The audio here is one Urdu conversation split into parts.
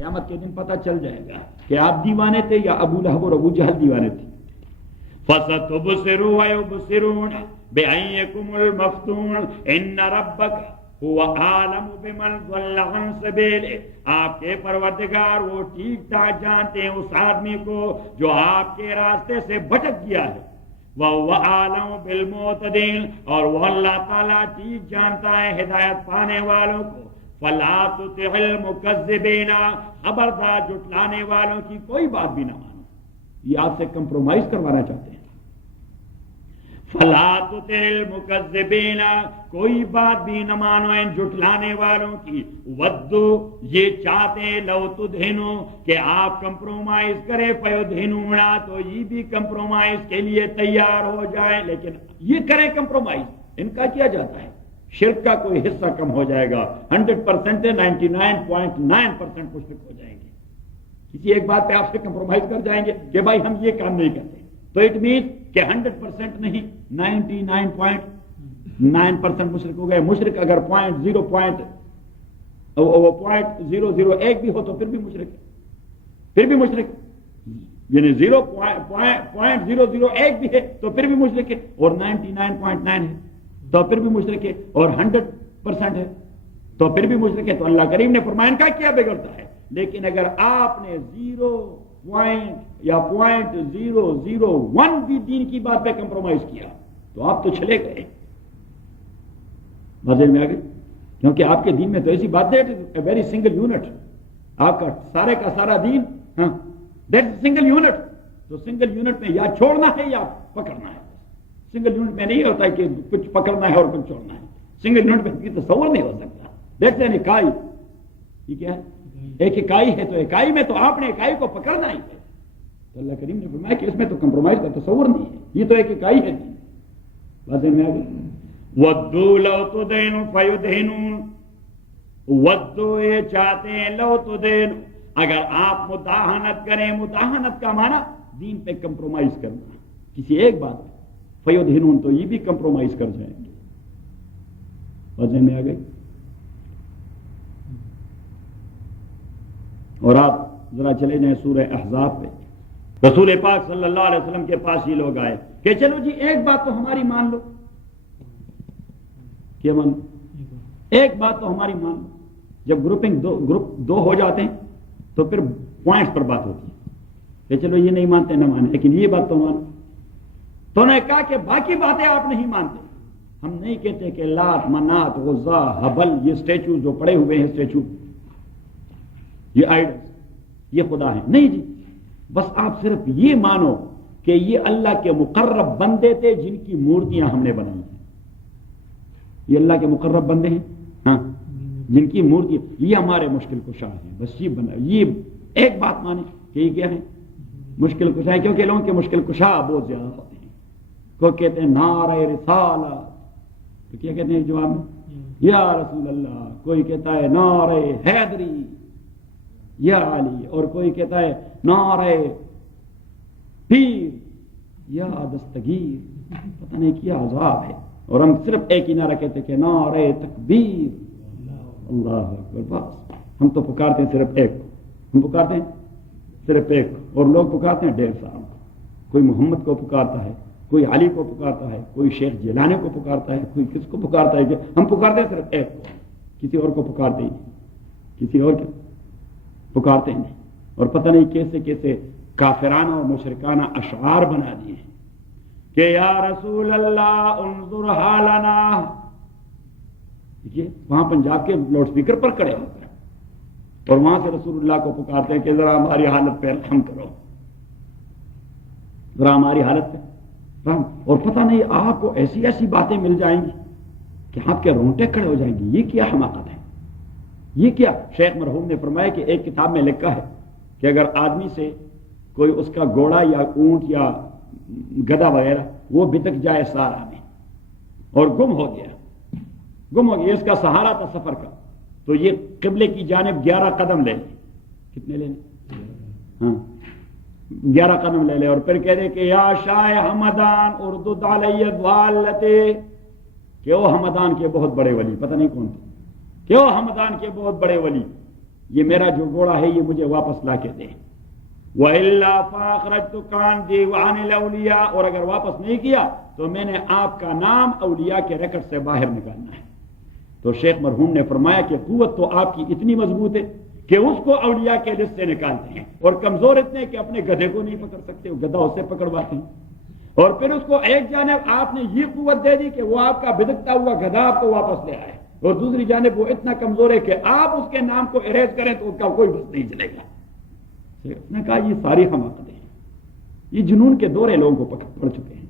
قیامت کے دن پتہ چل جائے گا کہ آپ دیوانے تھے یا ابو لہب اور ابو جہل دیوانے تھے. فَسَتُبْصِرُ وَيُبْصِرُونَ بِأَيِّكُمُ الْمَفْتُونُ إِنَّ رَبَّكَ هُوَ أَعْلَمُ بِمَنْ ضَلَّ عَنْ سَبِيلِهِ. آپ کے پروردگار وہ ٹھیک ٹھاک جانتے ہیں اس آدمی کو جو آپ کے راستے سے بھٹک گیا ہے. وَهُوَ أَعْلَمُ بِالْمُهْتَدِينَ اور وہ اللہ تعالیٰ ٹھیک جانتا ہے ہدایت پانے والوں کو. فَلَا تُطِعِ الْمُكَذِّبِينَ خبردار جھٹلانے والوں کی کوئی بات بھی نہ مانو. یہ آپ سے کمپرومائز کروانا چاہتے ہیں. فَلَا تُطِعِ الْمُكَذِّبِينَ کوئی بات بھی نہ مانو ان جھٹلانے والوں کی. وَدُّوا یہ چاہتے ہیں لَوْ تُدْهِنُوا کہ آپ کمپرومائز کریں. فَيُدْهِنُونَ تو یہ بھی کمپرومائز کے لیے تیار ہو جائیں. لیکن یہ کریں کمپرومائز ان کا کیا جاتا ہے. شرک کا کوئی حصہ کم ہو جائے گا. 100% 99.9% مشرک ہو جائیں گے. کسی ایک بات پہ آپ سے کمپرومائز کر جائیں گے کہ بھائی ہم یہ کام نہیں کرتے تو اٹ مینس کہ 100% نہیں 99.9% مشرک ہو گئے. مشرک اگر 0.001 بھی ہو تو پھر بھی مشرک ہے. پھر بھی مشرک یعنی 0.001 بھی ہے تو پھر بھی مشرک ہے. اور 99.9 ہے تو پھر بھی مشرک ہے. اور 100% ہے تو پھر بھی مشرک ہے. تو اللہ کریم نے فرمایا ان کا کیا بگڑتا ہے. لیکن اگر آپ نے 0 یا 0.001 بھی دین کی بات پہ کمپرومائز کیا تو آپ تو چلے گئے. مزے میں آ گئے. کیونکہ آپ کے دین میں تو ایسی بات ہے ویری سنگل یونٹ. آپ کا سارا دین دیٹ سنگل یونٹ. تو سنگل یونٹ میں یا چھوڑنا ہے یا پکڑنا ہے. سنگل یونٹ میں نہیں ہوتا ہے کہ کچھ پکڑنا ہے اور کچھ چھوڑنا ہے. سنگل یونٹ میں تصور نہیں ہو سکتا. دیکھتے ہیں اکائی یہ کیا ہے. ایک اکائی ہے تو اکائی میں تو آپ نے اکائی کو پکڑنا ہی ہے. تو اللہ کریم نے فرمایا کہ اس میں تو کمپرومائز کا تصور نہیں ہے. یہ تو ایک اکائی ہے. واضح میں آ گئی. وَدُّوا لَوْ تُدْهِنُوا فَيُدْهِنُونَ وَدُّوا یہ چاہتے ہیں لَوْ تُدْهِنُوا اگر آپ مداہنت کریں. مداہنت کا معنی دین پہ کمپرومائز کرنا کسی ایک بات پہ. فَيُدْهِنُونَ تو یہ بھی کمپرومائز کر جائیں گے. واضح میں آ گئی. اور آپ ذرا چلے جائیں سورہ احزاب پہ. رسول پاک صلی اللہ علیہ وسلم کے پاس یہ لوگ آئے کہ چلو جی ایک بات تو ہماری مان لو. کیا مان لو؟ ایک بات تو ہماری مان لو. جب گروپ دو ہو جاتے ہیں تو پھر پوائنٹس پر بات ہوتی ہے کہ چلو یہ نہیں مانتے نہ مانے لیکن یہ بات تو مانو. تو انہوں نے کہا کہ باقی باتیں آپ نہیں مانتے. ہم نہیں کہتے کہ لات منات عزا حبل یہ اسٹیچو جو پڑے ہوئے ہیں اسٹیچو یہ آئیڈل یہ خدا ہے. نہیں جی بس آپ صرف یہ مانو کہ یہ اللہ کے مقرب بندے تھے جن کی مورتیاں ہم نے بنائی ہیں. یہ اللہ کے مقرب بندے ہیں جن کی مورتی یہ ہمارے مشکل کشا ہیں. بس یہ بنا یہ ایک بات مانے کہ یہ کیا ہے مشکل کشا ہے. کیونکہ لوگوں کے مشکل کشا بہت زیادہ ہوتے ہیں. کوئی کہتے ہیں نعرہ رسالہ تو کیا کہتے ہیں جواب میں یا رسول اللہ. کوئی کہتا ہے نعرہ حیدری یا علی. اور کوئی کہتا ہے نعرہ پیر یا دستگیر. پتہ نہیں کیا عذاب ہے. اور ہم صرف ایک ہی نعرہ کہتے کہ نعرہ تکبیر. اللہ اکبر. بس ہم تو پکارتے ہیں صرف ایک کو. ہم پکارتے ہیں صرف ایک کو اور لوگ پکارتے ہیں 150 کو. کوئی محمد کو پکارتا ہے, کوئی علی کو پکارتا ہے, کوئی شیخ جیلانی کو پکارتا ہے, کوئی کس کو پکارتا ہے. کہ ہم پکارتے ہیں صرف ایک کو, کسی اور کو پکارتے ہی نہیں, کسی اور کو پکارتے ہیں نہیں. اور پتہ نہیں کیسے کیسے کافرانہ اور مشرکانہ اشعار بنا دیے ہیں کہ یا رسول اللہ انظر حالنا. دیکھیے وہاں پنجاب کے لاؤڈ اسپیکر پر کھڑے ہوتے ہیں اور وہاں سے رسول اللہ کو پکارتے ہیں کہ ذرا ہماری حالت پہ رحم کرو, ذرا ہماری حالت پہ رحم. اور پتہ نہیں آپ کو ایسی ایسی باتیں مل جائیں گی کہ آپ کے رونٹے کھڑے ہو جائیں گے. یہ کیا حماقت ہے, یہ کیا. شیخ مرحوم نے فرمایا کہ ایک کتاب میں لکھا ہے کہ اگر آدمی سے کوئی اس کا گھوڑا یا اونٹ یا گدھا وغیرہ وہ بتک جائے صحرا میں اور گم ہو گیا اس کا سہارا تھا سفر کا, تو یہ قبلے کی جانب 11 قدم لے لے. کتنے لے لیں؟ 11 قدم لے لے اور پھر کہہ دے کہ یا شاہ حمدان اردد علی ضالتے کہ وہ حمدان کے بہت بڑے ولی. پتہ نہیں کون تھے کہ وہ حمدان کے بہت بڑے ولی یہ میرا جو گھوڑا ہے یہ مجھے واپس لا کے دے. وَإِلَّا فَأَخْرَجْتُ كَانْ دِيوَانِ الْأَوْلِيَاءِ، اور اگر واپس نہیں کیا تو میں نے آپ کا نام اولیاء کے ریکارڈ سے باہر نکالنا ہے. تو شیخ مرحوم نے فرمایا کہ قوت تو آپ کی اتنی مضبوط ہے کہ اس کو اولیاء کے لسٹ سے نکالتے ہیں، اور کمزور اتنے کہ اپنے گدھے کو نہیں پکڑ سکتے، گدھا اس سے پکڑواتے ہیں. اور پھر اس کو ایک جانب آپ نے یہ قوت دے دی کہ وہ آپ کا بدکتا ہوا گدھا آپ کو واپس لے آئے، اور دوسری جانب وہ اتنا کمزور ہے کہ آپ اس کے نام کو اریز کریں تو اس کا کوئی بس نہیں چلے گا. اس نے کہا یہ ساری حماقتیں ہیں، یہ جنون کے دورے لوگوں کو پڑ چکے ہیں.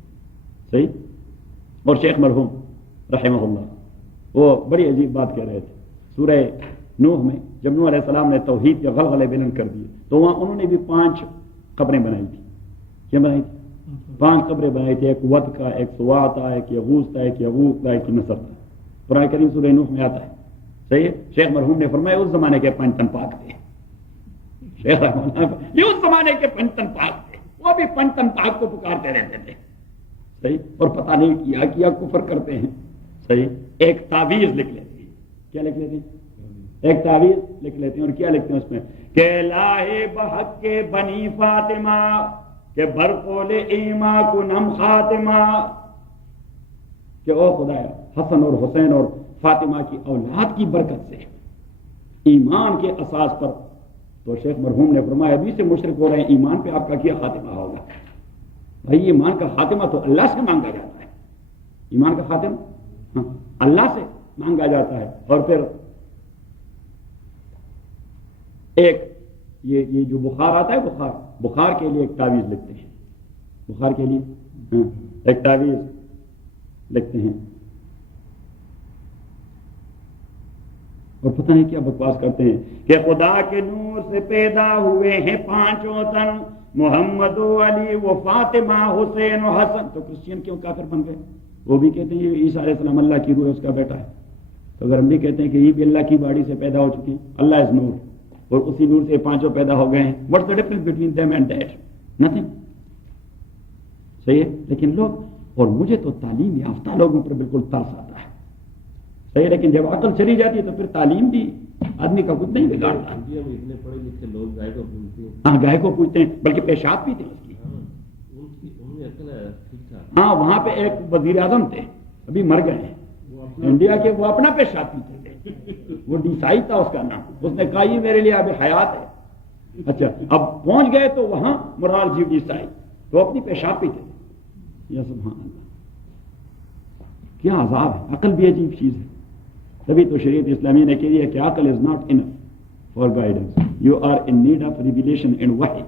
صحیح. اور شیخ مرحوم رحمہ اللہ وہ بڑی عجیب بات کہہ رہے تھے. سورہ نوح میں جب نوح علیہ السلام نے توحید کے غلغلے بلند کر دیے تو وہاں انہوں نے بھی 5 قبریں بنائی تھی. کیا بنائی تھی؟ 5 قبریں بنائی تھی. ایک ود کا، ایک سوا تھا، ایک یغوث تھا، ایک یعوق تھا، ایک نصر تھا. قرآن کریم سورہ نوح میں آتا ہے. صحیح ہے. شیخ مرحوم نے فرمایا اس زمانے کے پنجتن پاک تھے. شیخ یہ اس زمانے کے پنجتن پاک تھے، وہ بھی پنجتن پاک کو پکارتے رہتے تھے. صحیح. اور پتہ نہیں کیا کفر کرتے ہیں. صحیح. ایک تعویذ لکھ لیتے ہیں. کیا لکھ لیتے ہیں؟ ایک تعویذ لکھ لیتے ہیں. اور کیا لکھتے ہیں اس میں کہ لاہے بحق کے بنی فاطمہ کہ برقول ایما کنم خاتمہ، کہ او خدایا حسن اور حسین اور فاطمہ کی اولاد کی برکت سے ایمان کے اساس پر. تو شیخ مرحوم نے فرمایا ابھی سے مشرک ہو رہے ہیں، ایمان پہ آپ کا کیا خاتمہ ہوگا؟ بھائی ایمان کا خاتمہ تو اللہ سے مانگا جاتا ہے. ایمان کا خاتمہ اللہ سے مانگا جاتا ہے. اور پھر ایک یہ جو بخار آتا ہے، بخار کے لیے ایک تعویذ لکھتے ہیں. بخار کے لیے ایک تعویذ لکھتے ہیں. اور پتہ نہیں کیا بکواس کرتے ہیں کہ خدا کے نور سے پیدا ہوئے ہیں 5 تن، محمد و علی و فاطمہ حسین و حسن. تو کرسچین کیوں کافر بن گئے؟ وہ بھی کہتے ہیں یہ عیسیٰ علیہ السلام اللہ کی روح ہے، اس کا بیٹا ہے. تو اگر ہم بھی کہتے ہیں کہ یہ بھی اللہ کی باڑی سے پیدا ہو چکے ہیں، اللہ از نور، اور اسی نور سے 5 پیدا ہو گئے ہیں. What's the difference between them and that? Nothing. صحیح ہے. لیکن لوگ، اور مجھے تو تعلیم یافتہ لوگوں پر بالکل ترس آتا ہے. صحیح. لیکن جب عقل چلی جاتی ہے تو پھر تعلیم بھی آدمی کا کچھ نہیں بگاڑتا. اتنے پڑھے لکھے لوگ گائے کو پوچھتے ہیں. ہاں گائے کو پوچھتے ہیں، بلکہ پیشاب پیتے ہیں اس کی. ہاں وہاں پہ ایک وزیر اعظم تھے، ابھی مر گئے ہیں انڈیا کے، وہ اپنا پیشاب پیتے تھے. وہ ڈیسائی تھا اس کا نام. اس نے کہا یہ میرے لیے ابھی حیات ہے. اچھا اب پہنچ گئے تو وہاں مرال جی ڈیسائی تو اپنی پیشاب پیتے تھے. یا سبحان اللہ، کیا عذاب ہے. عقل بھی عجیب چیز ہے. تبھی تو شریعت اسلامی نے کہہ دیا کہ عقل is not enough for guidance, you are in need of revelation and وحی.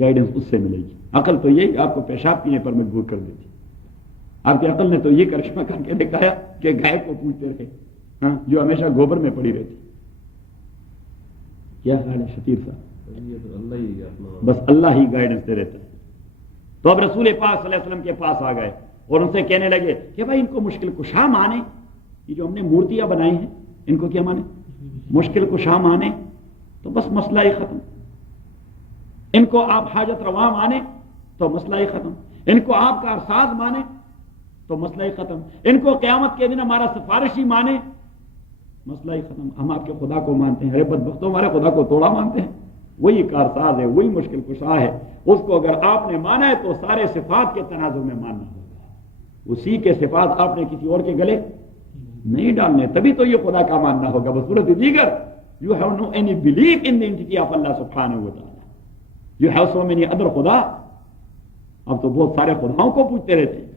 گائیڈنس اس سے ملے گی. عقل تو یہی آپ کو پیشاب پینے پر مجبور کر دیتی. آپ کی عقل نے تو یہ کرشمہ کر کے دکھایا کہ گائے کو پوچھتے رہے، ہاں جو ہمیشہ گوبر میں پڑی رہتی. کیا خیال ہے شتیر صاحب؟ بس اللہ ہی گائیڈنس دے رہتے ہیں. تو اب رسول پاک صلی اللہ علیہ وسلم کے پاس آ گئے اور ان سے کہنے لگے کہ بھائی ان کو مشکل کشا مانے. یہ جو ہم نے مورتیاں بنائی ہیں ان کو کیا مانے؟ مشکل کشا مانے تو بس مسئلہ ہی ختم. ان کو آپ حاجت روا مانے تو مسئلہ ہی ختم. ان کو آپ کا ارساز مانے تو مسئلہ ہی ختم. ان کو قیامت کے دن ہمارا سفارشی مانے، مسئلہ ہی ختم. ہم آپ کے خدا کو مانتے ہیں، ارے بدبختوں ہمارے خدا کو توڑا مانتے ہیں. وہی کارساز ہے، وہی مشکل کشا ہے. اس کو اگر آپ نے مانا ہے تو سارے صفات کے تناظر میں ماننا ہوگا. اسی کے صفات آپ نے کسی اور کے گلے نہیں ڈالنے، تبھی تو یہ خدا کا ماننا ہوگا. بصورت دیگر you have no any belief in the entity of Allah سبحانہ و تعالی. You have so many other خدا. اب تو بہت سارے خداؤں کو پوچھتے رہتے ہیں.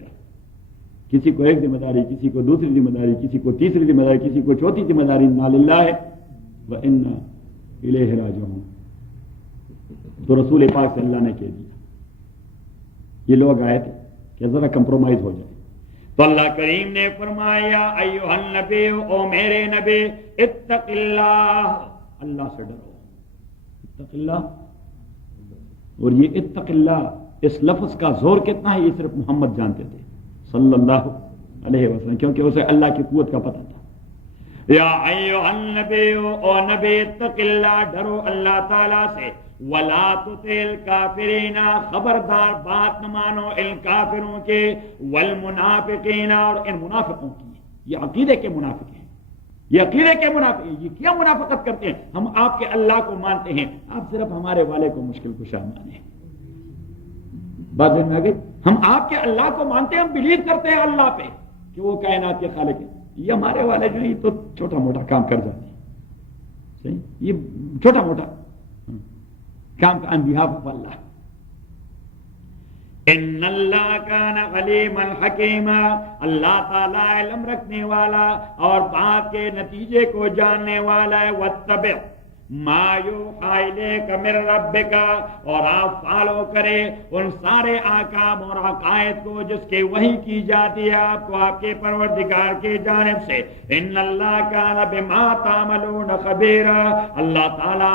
کسی کو ایک ذمہ داری، کسی کو دوسری ذمہ داری، کسی کو تیسری ذمہ داری، کسی کو چوتھی ذمہ داری. انا للہ و انا الیہ راجعون. تو رسول پاک صلی اللہ نے کہہ دیا. یہ لوگ آئے تھے کہ ذرا کمپرومائز ہو جائے. تو اللہ کریم نے فرمایا ایھا النبی، او میرے نبی، اتق اللہ، اللہ سے ڈرو. اتق اللہ. اور یہ اتق اللہ اس لفظ کا زور کتنا ہے یہ صرف محمد جانتے تھے صلی اللہ علیہ وسلم، کیونکہ اسے اللہ کی قوت کا پتہ تھا. یا ایھا النبی، او نبی، اتق اللہ، ڈرو اللہ تعالی سے. ولا تطع الکافرین، خبردار بات نہ مانو ان کافروں کے، والمنافقین، اور ان منافقوں کی. یہ عقیدے کے منافق ہیں. یہ عقیدے کے منافق، یہ کیا منافقت کرتے ہیں؟ ہم آپ کے اللہ کو مانتے ہیں، آپ صرف ہمارے والے کو مشکل کشا مانیں۔ بات سمجھ میں آ گئی؟ ہم آپ کے اللہ کو مانتے ہیں، ہم بلیو کرتے ہیں اللہ پہ کہ وہ کائنات کے خالق ہیں، یہ ہمارے والے جو یہ تو چھوٹا موٹا کام کر جاتے ہیں، صحیح، یہ چھوٹا موٹا کام کا انبیاء اللہ۔ ان اللہ کان علیما حکیما، اللہ تعالیٰ علم رکھنے والا اور بات کے نتیجے کو جاننے والا ہے۔ واتبع ما یوحی الیک من ربک، اور آپ فالو کریں ان سارے احکام اور عقائد کو جس کی وحی کی جاتی ہے آپ کو آپ کے پروردگار کی جانب سے۔ ان اللہ کان بما تعملون خبیرا، اللہ تعالیٰ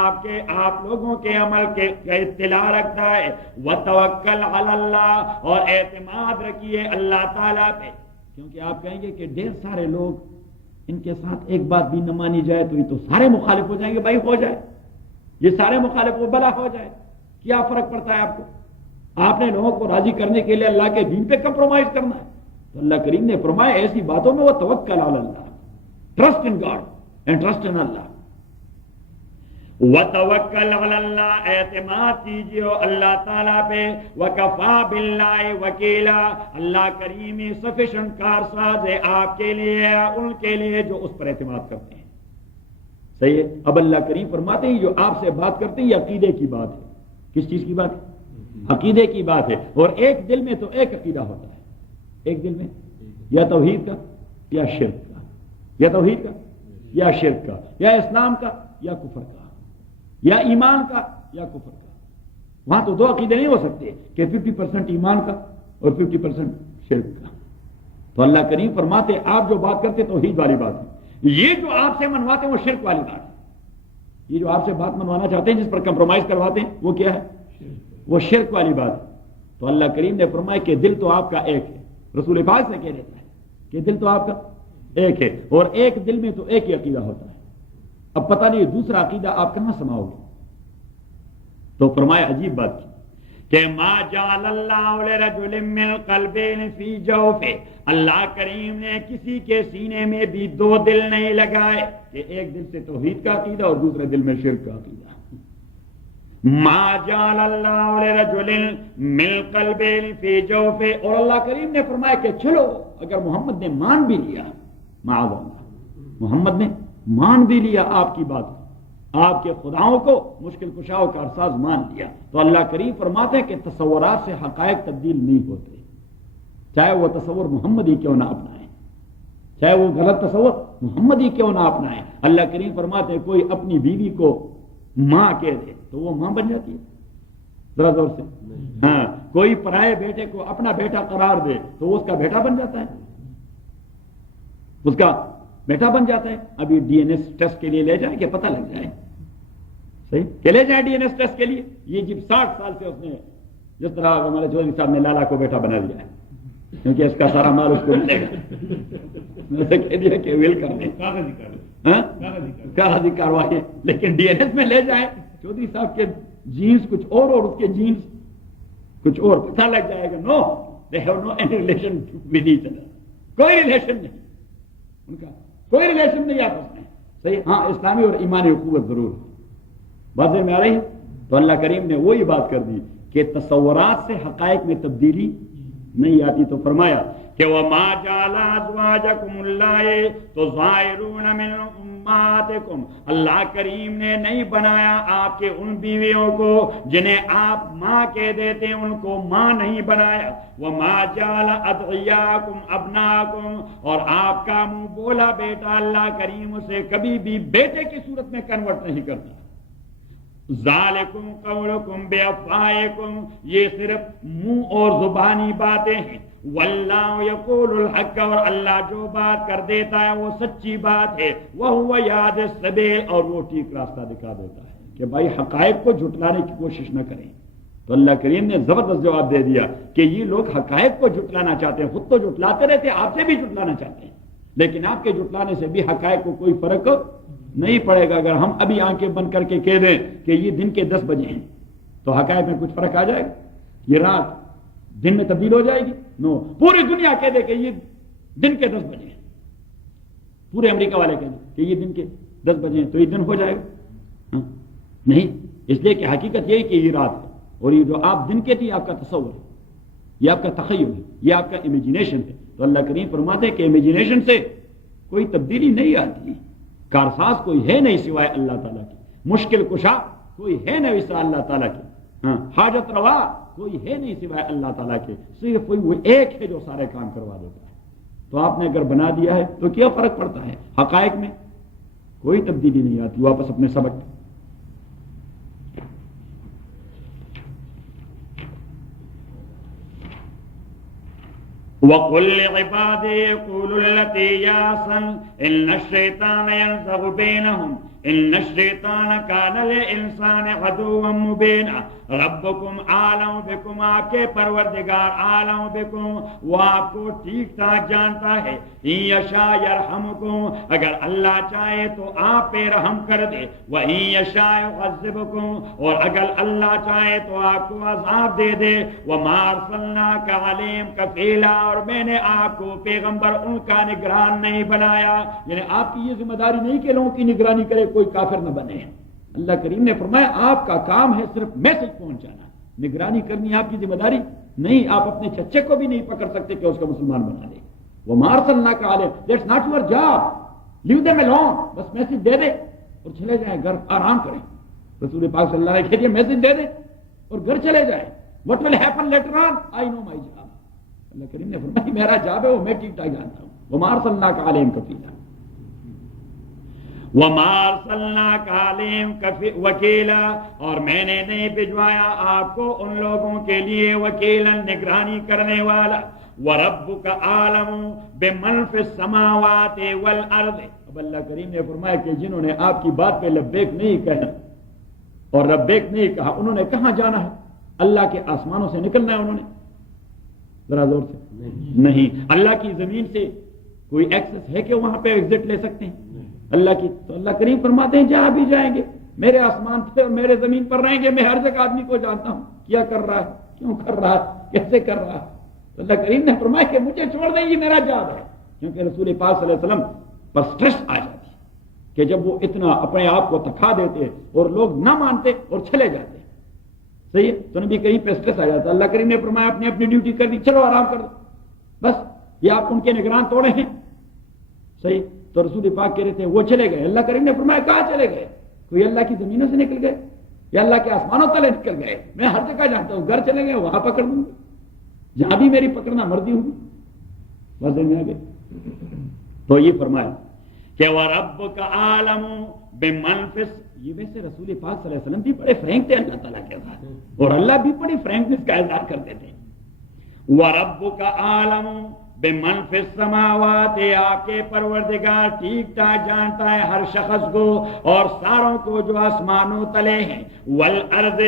آپ لوگوں کے عمل کے اطلاع رکھتا ہے۔ وتوکل علی اللہ، اور اعتماد رکھیے اللہ تعالیٰ پہ، کیونکہ آپ کہیں گے کہ ڈھیر سارے لوگ ان کے ساتھ ایک بات بھی نہ مانی جائے تو یہ تو سارے مخالف ہو جائیں گے۔ بھائی ہو جائے، یہ سارے مخالف وہ بلا ہو جائے، کیا فرق پڑتا ہے آپ کو؟ آپ نے لوگوں کو راضی کرنے کے لیے اللہ کے دین پہ کمپرومائز کرنا ہے؟ تو اللہ کریم نے فرمایا ایسی باتوں میں وہ توکل علی Allah, trust in God and trust in Allah. وتوکل علی اللہ، اعتماد کیجیے اللہ تعالیٰ پہ۔ وکفا باللہ وکیلا، اللہ کریم سفیشنٹ کارساز ہے آپ کے لیے، ان کے لیے جو اس پر اعتماد کرتے ہیں۔ صحیح ہے؟ اب اللہ کریم فرماتے ہیں جو آپ سے بات کرتے ہیں یہ عقیدے کی بات ہے۔ کس چیز کی بات ہے؟ عقیدے کی بات ہے، اور ایک دل میں تو ایک عقیدہ ہوتا ہے، ایک دل میں یا توحید کا یا شرک کا، یا توحید کا یا شرک کا، یا اسلام کا یا کفر کا، یا ایمان کا یا کفر کا۔ وہاں تو دو عقیدے نہیں ہو سکتے کہ 50% ایمان کا اور 50% شرک کا۔ تو اللہ کریم فرماتے آپ جو بات کرتے توحید والی بات ہے، یہ جو آپ سے منواتے ہیں وہ شرک والی بات ہے۔ یہ جو آپ سے بات منوانا چاہتے ہیں، جس پر کمپرومائز کرواتے ہیں، وہ کیا ہے؟ وہ شرک والی بات ہے۔ تو اللہ کریم نے فرمایا کہ دل تو آپ کا ایک ہے، رسول پاک سے کہہ دیتا ہے کہ دل تو آپ کا ایک ہے، اور ایک دل میں تو ایک ہی عقیدہ ہوتا ہے۔ اب پتہ نہیں دوسرا عقیدہ آپ کہاں سماؤ گے؟ تو فرمایا عجیب بات کی کہ ما جعل اللہ لرجل من قلبین فی جوفہ، اللہ کریم نے کسی کے سینے میں بھی دو دل نہیں لگائے کہ ایک دل سے توحید کا عقیدہ اور دوسرے دل میں شرک کا عقیدہ۔ ما جعل اللہ لرجل من قلبین فی جوفہ، اور اللہ کریم نے فرمایا کہ چلو اگر محمد نے مان بھی لیا، معاذ اللہ، محمد نے مان بھی لیا آپ کی بات، آپ کے خداؤں کو مشکل کشاؤ کا ارساز مان لیا، تو اللہ کریم فرماتے ہیں کہ تصورات سے حقائق تبدیل نہیں ہوتے، چاہے وہ تصور محمد ہی کیوں نہ اپنائیں، چاہے وہ غلط تصور محمد ہی کیوں نہ اپنائیں۔ اللہ کریم فرماتے ہیں کوئی اپنی بیوی کو ماں کہہ دے تو وہ ماں بن جاتی ہے، ذرا زور سے، ہاں، کوئی پرائے بیٹے کو اپنا بیٹا قرار دے تو وہ اس کا بیٹا بن جاتا ہے، اس کا بیٹا بن جاتا ہے۔ ابھی ڈی این ایس ٹیسٹ کے لیے لے جائیں کہ پتہ لگ جائے، صحیح کہ لے جائیں ڈی این ایس ٹیسٹ کے لیے۔ یہ جب 60 سال سے اس نے، جس طرح ہمارے چودھری صاحب نے لالا کو بیٹا بنا دیا ہے، کیونکہ اس کا سارا مال اس کو ملے گا، میں سے کہہ دیا کہ ویل کر دیں، کاغذی کاروائی، لیکن ڈی این ایس میں لے جائیں چودھری صاحب کے جینز کچھ اور اس کے جینز کچھ اور، پتہ لگ جائے گا know they have no any relation with each other, کوئی ریلیشن نہیں ان کا، کوئی ریلیشن نہیں آپس میں، صحیح، ہاں اسلامی اور ایمانی اخوت ضرور ہے۔ باتیں میں آ رہی ہے؟ تو اللہ کریم نے وہی بات کر دی کہ تصورات سے حقائق میں تبدیلی نہیں آتی، تو فرمایا کہ وَمَا جَعَلَ أَزْوَاجَكُمُ اللَّائِي تُظَاهِرُونَ مِنْ أُمَّهَاتِكُمْ، اللہ کریم نے نہیں بنایا آپ کے ان بیویوں کو جنہیں آپ ماں کہہ دیتے ہیں، ان کو ماں نہیں بنایا۔ وَمَا جَعَلَ أَدْعِيَاكُمْ أَبْنَاءَكُمْ، اور آپ کا منہ بولا بیٹا اللہ کریم اسے کبھی بھی بیٹے کی صورت میں کنورٹ نہیں کرتا۔ ذالکم قولکم بافواہکم، یہ صرف منہ اور زبانی باتیں ہیں۔ واللہ یقول الحق، اور اللہ جو بات کر دیتا ہے وہ سچی بات ہے۔ وہو یہدی السبیل، اور وہ ٹھیک راستہ دکھا دیتا ہے کہ بھائی حقائق کو جھٹلانے کی کوشش نہ کریں۔ تو اللہ کریم نے زبردست جواب دے دیا کہ یہ لوگ حقائق کو جھٹلانا چاہتے ہیں، خود تو جھٹلاتے رہتے، آپ سے بھی جھٹلانا چاہتے ہیں، لیکن آپ کے جھٹلانے سے بھی حقائق کو کوئی فرق نہیں پڑے گا۔ اگر ہم ابھی آنکھیں بند کر کے کہہ دیں کہ یہ دن کے 10 بجے ہیں تو حقائق میں کچھ فرق آ جائے گا؟ یہ رات دن میں تبدیل ہو جائے گی؟ نو، پوری دنیا کہہ دے کہ یہ دن کے 10 بجے ہیں پورے امریکہ والے کہیں کہ یہ دن کے 10 بجے ہیں تو یہ دن ہو جائے گا؟ نہیں، اس لیے کہ حقیقت یہ ہے کہ یہ رات ہے، اور یہ جو آپ دن کے تھے آپ کا تصور ہے، یہ آپ کا تخیل ہے، یہ آپ کا امیجنیشن ہے۔ تو اللہ کریم فرماتے ہیں کہ امیجنیشن سے کوئی تبدیلی نہیں آتی، کارساز کوئی ہے نہیں سوائے اللہ تعالیٰ کی، مشکل کشا کوئی ہے نہیں سوائے اللہ تعالیٰ کی، حاجت روا کوئی ہے نہیں سوائے اللہ تعالیٰ کے، صرف وہ ایک ہے جو سارے کام کروا دیتا ہے۔ تو آپ نے اگر بنا دیا ہے تو کیا فرق پڑتا ہے؟ حقائق میں کوئی تبدیلی نہیں آتی۔ واپس اپنے سبق پہ۔ وَقُلْ لِعِبَادِي يَقُولُوا الَّتِي هِيَ أَحْسَنُ إِنَّ الشَّيْطَانَ يَنزَغُ بَيْنَهُمْ إِنَّ الشَّيْطَانَ كَانَ لِلْإِنسَانِ عَدُوًّا مُبِينًا ربکم عالم بکم، آپ کے پروردگار عالم بکم، وہ آپ کو ٹھیک ٹھاک جانتا ہے۔ ان یشاء یرحمکم، اگر اللہ چاہے تو آپ پہ رحم کر دے، وَإِن یشاء یعذبکم، اور اگر اللہ چاہے تو آپ کو عذاب دے دے۔ وَمَا أَرْسَلْنَاكَ عَلَيْهِمْ کَفِیلًا، اور میں نے آپ کو پیغمبر ان کا نگران نہیں بنایا، یعنی آپ کی یہ ذمہ داری نہیں کہ لوگوں کی نگرانی کرے، کوئی کافر نہ بنے۔ اللہ کریم نے فرمایا آپ کا کام ہے صرف میسج پہنچانا، نگرانی کرنی آپ کی ذمہ داری نہیں۔ آپ اپنے چچے کو بھی نہیں پکڑ سکتے کہ اس کا مسلمان بنا دے۔ وہ مارسلنا کا عالم، that's not your job, leave them alone, بس میسج دے دے اور چلے جائیں گھر، آرام کریں۔ رسول پاک صلی اللہ علیہ وسلم نے کہا میسج دے دے اور گھر چلے جائیں، what will happen later on I know my job. Allah کریم نے فرمایا میرا جاب ہے وہ میں ٹھیک ٹھاک جانتا ہوں۔ وہ مارسلنا کا عالم کفیلا، وَمَا أَرْسَلْنَاكَ عَلَيْهِمْ وَكِيلًا، اور میں نے نہیں بھجوایا آپ کو ان لوگوں کے لیے وکیلا، نگرانی کرنے والا۔ وَرَبُّكَ أَعْلَمُ بِمَنْ فِي السَّمَاوَاتِ وَالْأَرْضِ، اب اللہ کریم نے فرمایا کہ جنہوں نے آپ کی بات پہ لبیک نہیں کہا اور لبیک نہیں کہا، انہوں نے کہاں جانا ہے؟ اللہ کے آسمانوں سے نکلنا ہے انہوں نے؟ ذرا زور سے نہیں۔ اللہ کی زمین سے کوئی ایکسس ہے کہ وہاں پہ ایگزٹ لے سکتے ہیں اللہ کی؟ تو اللہ کریم فرماتے ہیں جہاں بھی جائیں گے میرے آسمان پہ اور میرے زمین پر رہیں گے، میں ہر جگہ آدمی کو جانتا ہوں، کیا کر رہا ہے، کیوں کر رہا ہے، کیسے کر رہا ہے۔ تو اللہ کریم نے فرمایا کہ مجھے چھوڑ دیں، یہ میرا جاب ہے، کیونکہ رسول پاک صلی اللہ علیہ وسلم پر سٹریس آ جاتی کہ جب وہ اتنا اپنے آپ کو تکھا دیتے اور لوگ نہ مانتے اور چلے جاتے، صحیح ہے، تو نبی کریم پہ سٹریس آ جاتا۔ اللہ کریم نے فرمایا اپنی اپنی ڈیوٹی کر دی، چلو آرام کر دو، بس یہ آپ ان کے نگران توڑے ہیں، صحیح۔ تو رسول پاک کہہ رہے تھے وہ چلے گئے، اللہ کریم نے فرمایا کہاں چلے گئے؟ کوئی اللہ کی زمینوں سے نکل گئے یا اللہ کے آسمانوں تلے نکل گئے؟ میں ہر جگہ جانتا ہوں، گھر چلے گئے وہاں پکڑ دوں گا، جہاں بھی میری پکڑنا مرضی ہوگی، بس میں آ گئے۔ تو یہ فرمایا کہ وَرَبُّكَ أَعْلَمُ بِمَنْ فِي، یہ ویسے رسول پاک صلی اللہ علیہ وسلم بھی بڑے فرینک تھے اللہ تعالیٰ کے ساتھ، اور اللہ بھی بڑی فرینکنس کا اظہار کرتے تھے۔ وَرَبُّكَ أَعْلَمُ بِمَنْ فِي السَّمَاوَاتِ، آپ کے پروردگار ٹھیک ٹھاک جانتا ہے ہر شخص کو اور ساروں کو جو آسمانوں تلے ہیں، وَالْأَرْضِ،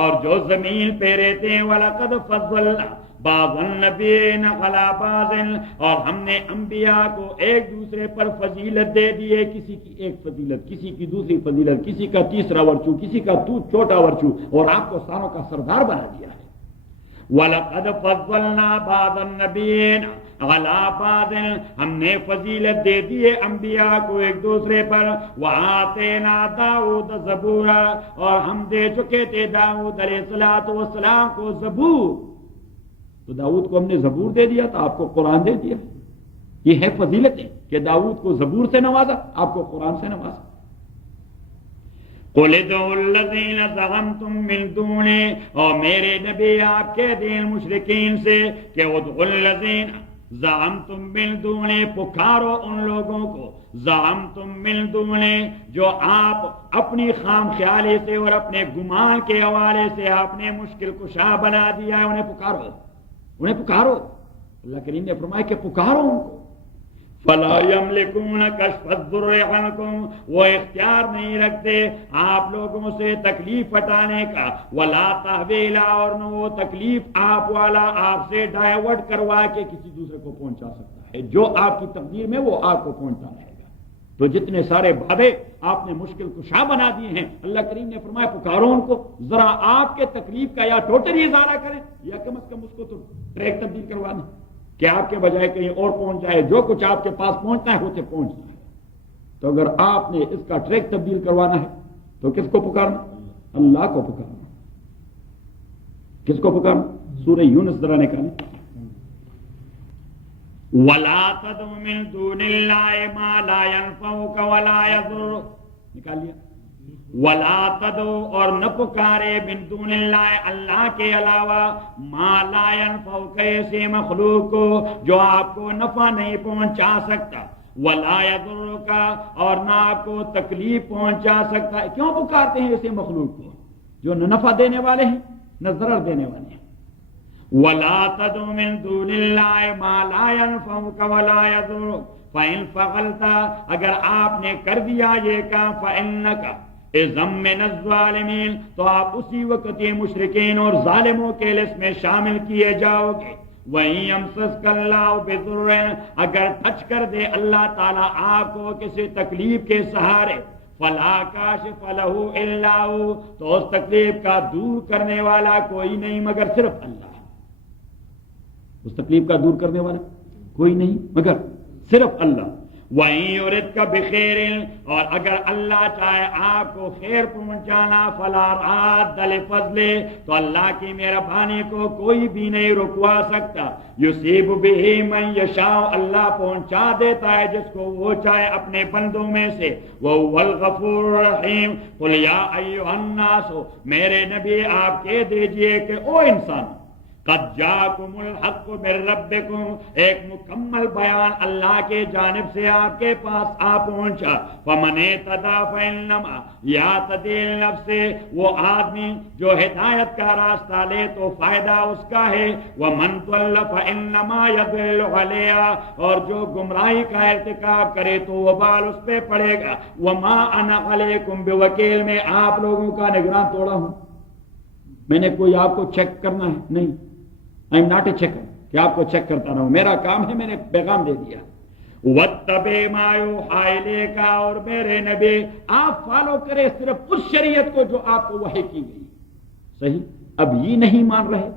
اور جو زمین پہ رہتے ہیں، وَلَقَدْ فَضَّلْنَا بَعْضَ النَّبِيِّينَ عَلَىٰ بَعْضٍ، اور ہم نے انبیاء کو ایک دوسرے پر فضیلت دے دی ہے، کسی کی ایک فضیلت، کسی کی دوسری فضیلت، کسی کا تیسرا ورچو، کسی کا چھوٹا ورچو، اور آپ کو ساروں کا سردار بنا دیا ہے۔ وَلَقَدْ فَضَّلْنَا بَعْضَ النَّبِيِّينَ عَلَىٰ بَعْضٍ، ہم نے فضیلت دے دی ہے انبیاء کو ایک دوسرے پر۔ وَآتَيْنَا دَاوُودَ زَبُورًا، اور ہم دے چکے تھے داؤد علیہ السلام کو زبور۔ تو داؤد کو ہم نے زبور دے دیا، تو آپ کو قرآن دے دیا۔ یہ ہے فضیلتیں کہ داؤد کو زبور سے نوازا، آپ کو قرآن سے نوازا۔ قُلِ ادْعُوا الَّذِينَ زَعَمْتُم مِّن دُونِهِ، اور میرے نبی آپ کے دین مشرکین سے کہ ادعوا الَّذِينَ زَعَمْتُم مِّن دُونِهِ، پکارو ان لوگوں کو، زَعَمْتُم مِّن دُونِهِ، جو آپ اپنی خام خیالی سے اور اپنے گمان کے حوالے سے آپ نے مشکل کشا بنا دیا ہے، انہیں پکارو، انہیں پکارو۔ اللہ کریم نے فرمایا کہ پکارو ان کو۔ فَلَا يَمْلِكُونَ كَشْفَ الضُّرِّ عَنْكُمْ، وہ اختیار نہیں رکھتے آپ لوگوں سے تکلیف ہٹانے کا، وَلَا تَحْوِيلًا، اور نہ وہ تکلیف آپ والا آپ سے ڈائیورٹ کروا کے کسی دوسرے کو پہنچا سکتا ہے، جو آپ کی تقدیر میں وہ آپ کو پہنچتا رہے گا۔ تو جتنے سارے بابے آپ نے مشکل کشا بنا دیے ہیں، اللہ کریم نے فرمایا پکارو ان کو، ذرا آپ کے تکلیف کا یا ٹوٹلی ازالہ کریں، یا کم از کم اس کو تو ٹریک تبدیل کروا دیں کہ آپ کے بجائے کہیں اور پہنچ جائے، جو کچھ آپ کے پاس پہنچنا ہے ہوتے پہنچنا ہے۔ تو اگر آپ نے اس کا ٹریک تبدیل کروانا ہے تو کس کو پکارنا؟ اللہ کو پکارنا. کس کو پکارنا؟ سورہ یونس ذرا نکالیں. وَلَا تَدْعُ مِن دُونِ اللَّهِ مَا لَا يَنفَعُكَ وَلَا يَضُرُّكَ. نکال لیا. وَلَا تَدْعُ اور نہ پکارے مِن دُونِ اللَّهِ اللہ کے علاوہ مَا لَا يَنفَعُكَ ایسے مخلوق کو جو آپ کو نفع نہیں پہنچا سکتا، وَلَا يَضُرُّكَ اور نہ آپ کو تکلیف پہنچا سکتا. کیوں پکارتے ہیں ایسے مخلوق کو جو نہ نفع دینے والے ہیں نہ ضرر دینے والے ہیں؟ وَلَا تَدْعُ مِن دُونِ اللَّهِ مَا لَا يَنفَعُكَ وَلَا يَضُرُّكَ فَإِن فَعَلْتَ اگر آپ نے کر دیا یہ کام فَإِنَّكَ إِذًا مِّنَ الظَّالِمِينَ تو آپ اسی وقت یہ مشرکین اور ظالموں کے لسٹ میں شامل کیے جاؤ گے. وَإِن يَمْسَسْكَ اللَّهُ بِضُرٍّ اگر ٹچ کر دے اللہ تعالیٰ آپ کو کسی تکلیف کے سہارے فَلَا كَاشِفَ لَهُ إِلَّا هُوَ تو اس تکلیف کا دور کرنے والا کوئی نہیں مگر صرف اللہ. اس تکلیف کا دور کرنے والا کوئی نہیں مگر صرف اللہ. وَإِن يُرِدْكَ بِخَيْرٍ اور اگر اللہ چاہے آپ کو خیر پہنچانا فَلَا رَادَّ لِفَضْلِهِ تو اللہ کی مہربانی کو کوئی بھی نہیں رکوا سکتا. يُصِيبُ بِهِ مَن يَشَاءُ اللہ پہنچا دیتا ہے جس کو وہ چاہے اپنے بندوں میں سے. وَهُوَ الْغَفُورُ الرَّحِيمُ قُلْ يَا أَيُّهَا النَّاسُ میرے نبی آپ کہہ دیجئے کہ او انسان قد جاءکم الحق من ربکم ایک مکمل بیان اللہ کے جانب سے آپ کے پاس آ پہنچا. فمن اهتدى فانما يهتدي لنفسه وہ آدمی جو ہدایت کا راستہ لے تو فائدہ اس کا ہے. ومن ضل فانما يضل عليها اور جو گمراہی کا ارتکاب کرے تو وبال اس پہ پڑے گا. وما انا علیکم بوکیل میں آپ لوگوں کا نگراں توڑا ہوں. میں نے کوئی آپ کو چیک کرنا ہے نہیں. I am not a checker کہ آپ کو چیک کرتا رہوں. میرا کام ہے میں نے پیغام دے دیا. وَاتَّبِعْ مَا يُوحَىٰ إِلَيْكَ اور میرے نبی آپ فالو کرے صرف اس شریعت کو جو آپ کو وحی کی گئی. صحیح. اب یہ نہیں مان رہے،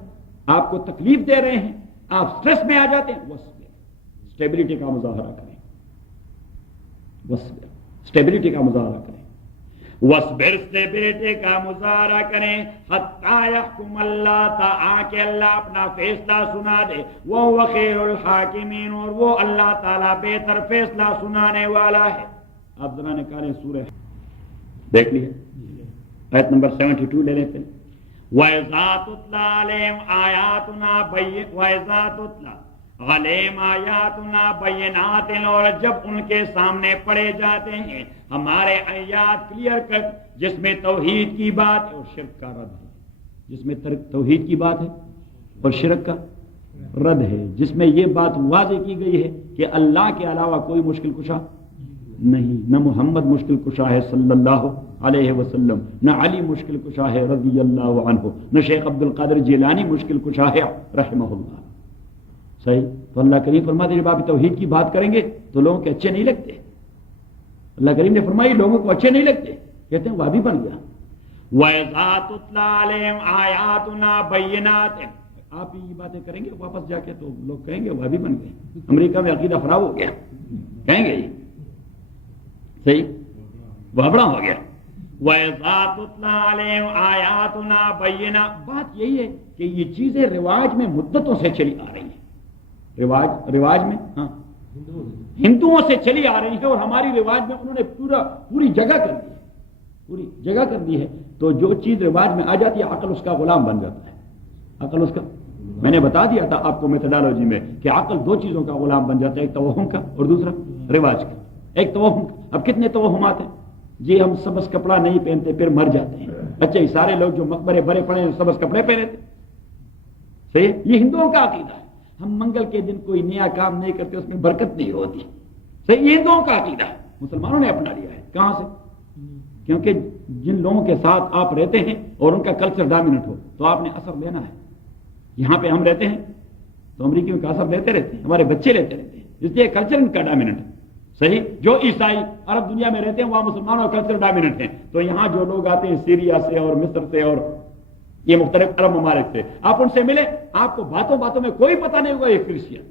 آپ کو تکلیف دے رہے ہیں، آپ سٹریس میں آ جاتے ہیں. وَاصْبِرْ اسٹیبلٹی کا مظاہرہ کریں. وَاصْبِرْ اسٹیبلٹی کا مظاہرہ کریں. وَاصْبِرْ اسٹیبلٹی کا مظاہرہ کریں. حَتَّىٰ يَحْكُمَ اللَّهُ تعالیٰ کہ اللہ اپنا فیصلہ سنا دے. وَهُوَ خَيْرُ الْحَاكِمِينَ اور وہ اللہ تعالیٰ بہتر فیصلہ سنانے والا ہے. آپ ذرا نکالیں سورہ دیکھ لیے آیت نمبر 72 لے لیتے ہیں. وَإِذَا تُتْلَىٰ عَلَيْهِمْ آيَاتُنَا وَإِذَا تُتْلَىٰ عَلَيْهِمْ آيَاتُنَا بَيِّنَاتٍ اور جب ان کے سامنے پڑھے جاتے ہیں ہمارے آیات کلیئر کٹ جس میں توحید کی بات ہے اور شرک کا رد ہے. جس میں توحید کی بات ہے اور شرک کا رد ہے. جس میں یہ بات واضح کی گئی ہے کہ اللہ کے علاوہ کوئی مشکل کشا نہیں. نہ محمد مشکل کشا ہے صلی اللہ علیہ وسلم، نہ علی مشکل کشا ہے رضی اللہ عنہ، نہ شیخ عبد القادر جیلانی مشکل کشا ہے رحمہ اللہ. صحیح. تو اللہ کریم فرماتے جب آپ توحید کی بات کریں گے تو لوگوں کے اچھے نہیں لگتے. اللہ کریم نے فرمائی لوگوں کو اچھے نہیں لگتے، کہتے ہیں وہابی بن گیا. وَإِذَا تُتْلَىٰ عَلَيْهِمْ آيَاتُنَا بَيِّنَاتٍ آپ یہ باتیں کریں گے واپس جا کے تو لوگ کہیں گے وہابی بن گئے، امریکہ میں عقیدہ خراب ہو گیا، کہیں گے صحیح وہبڑا ہو گیا. وَإِذَا تُتْلَىٰ عَلَيْهِمْ آيَاتُنَا بَيِّنَاتٍ بات یہی ہے کہ یہ چیزیں رواج میں مدتوں سے چلی آ رہی ہیں. رواج میں ہاں ہندوؤں سے چلی آ رہی ہے اور ہماری رواج میں انہوں نے پوری جگہ کر دی ہے. پوری جگہ کر دی ہے. تو جو چیز رواج میں آ جاتی ہے عقل اس کا غلام بن جاتا ہے. عقل اس کا میں نے بتا دیا تھا آپ کو میتھڈالوجی میں کہ عقل دو چیزوں کا غلام بن جاتا ہے، ایک توہم کا اور دوسرا رواج کا. ایک توہم کا. اب کتنے توہمات ہیں جی. ہم سبز کپڑا نہیں پہنتے پھر مر جاتے ہیں. اچھا یہ سارے لوگ جو مقبرے بڑے پڑے سبز کپڑے پہنے تھے. صحیح. یہ ہندوؤں کا عقیدہ ہے. ہم منگل کے دن کوئی نیا کام نہیں کرتے اس میں برکت نہیں ہوتی. صحیح. یہ ہندوؤں کا عقیدہ ہے. مسلمانوں نے اپنا لیا ہے. کہاں سے؟ کیونکہ جن لوگوں کے ساتھ آپ رہتے ہیں اور ان کا کلچر ڈومیننٹ ہو تو آپ نے اثر لینا ہے. یہاں پہ ہم رہتے ہیں تو امریکیوں کا اثر لیتے رہتے ہیں، ہمارے بچے لیتے رہتے ہیں، اس لیے کلچر ان کا ڈومیننٹ ہے. صحیح. جو عیسائی عرب دنیا میں رہتے ہیں وہاں مسلمانوں کا کلچر ڈومیننٹ ہے. تو یہاں جو لوگ آتے ہیں سیریا سے اور مصر سے اور یہ مختلف عرب ممالک سے، آپ ان سے ملے آپ کو باتوں باتوں میں کوئی پتہ نہیں ہوگا یہ کرسچین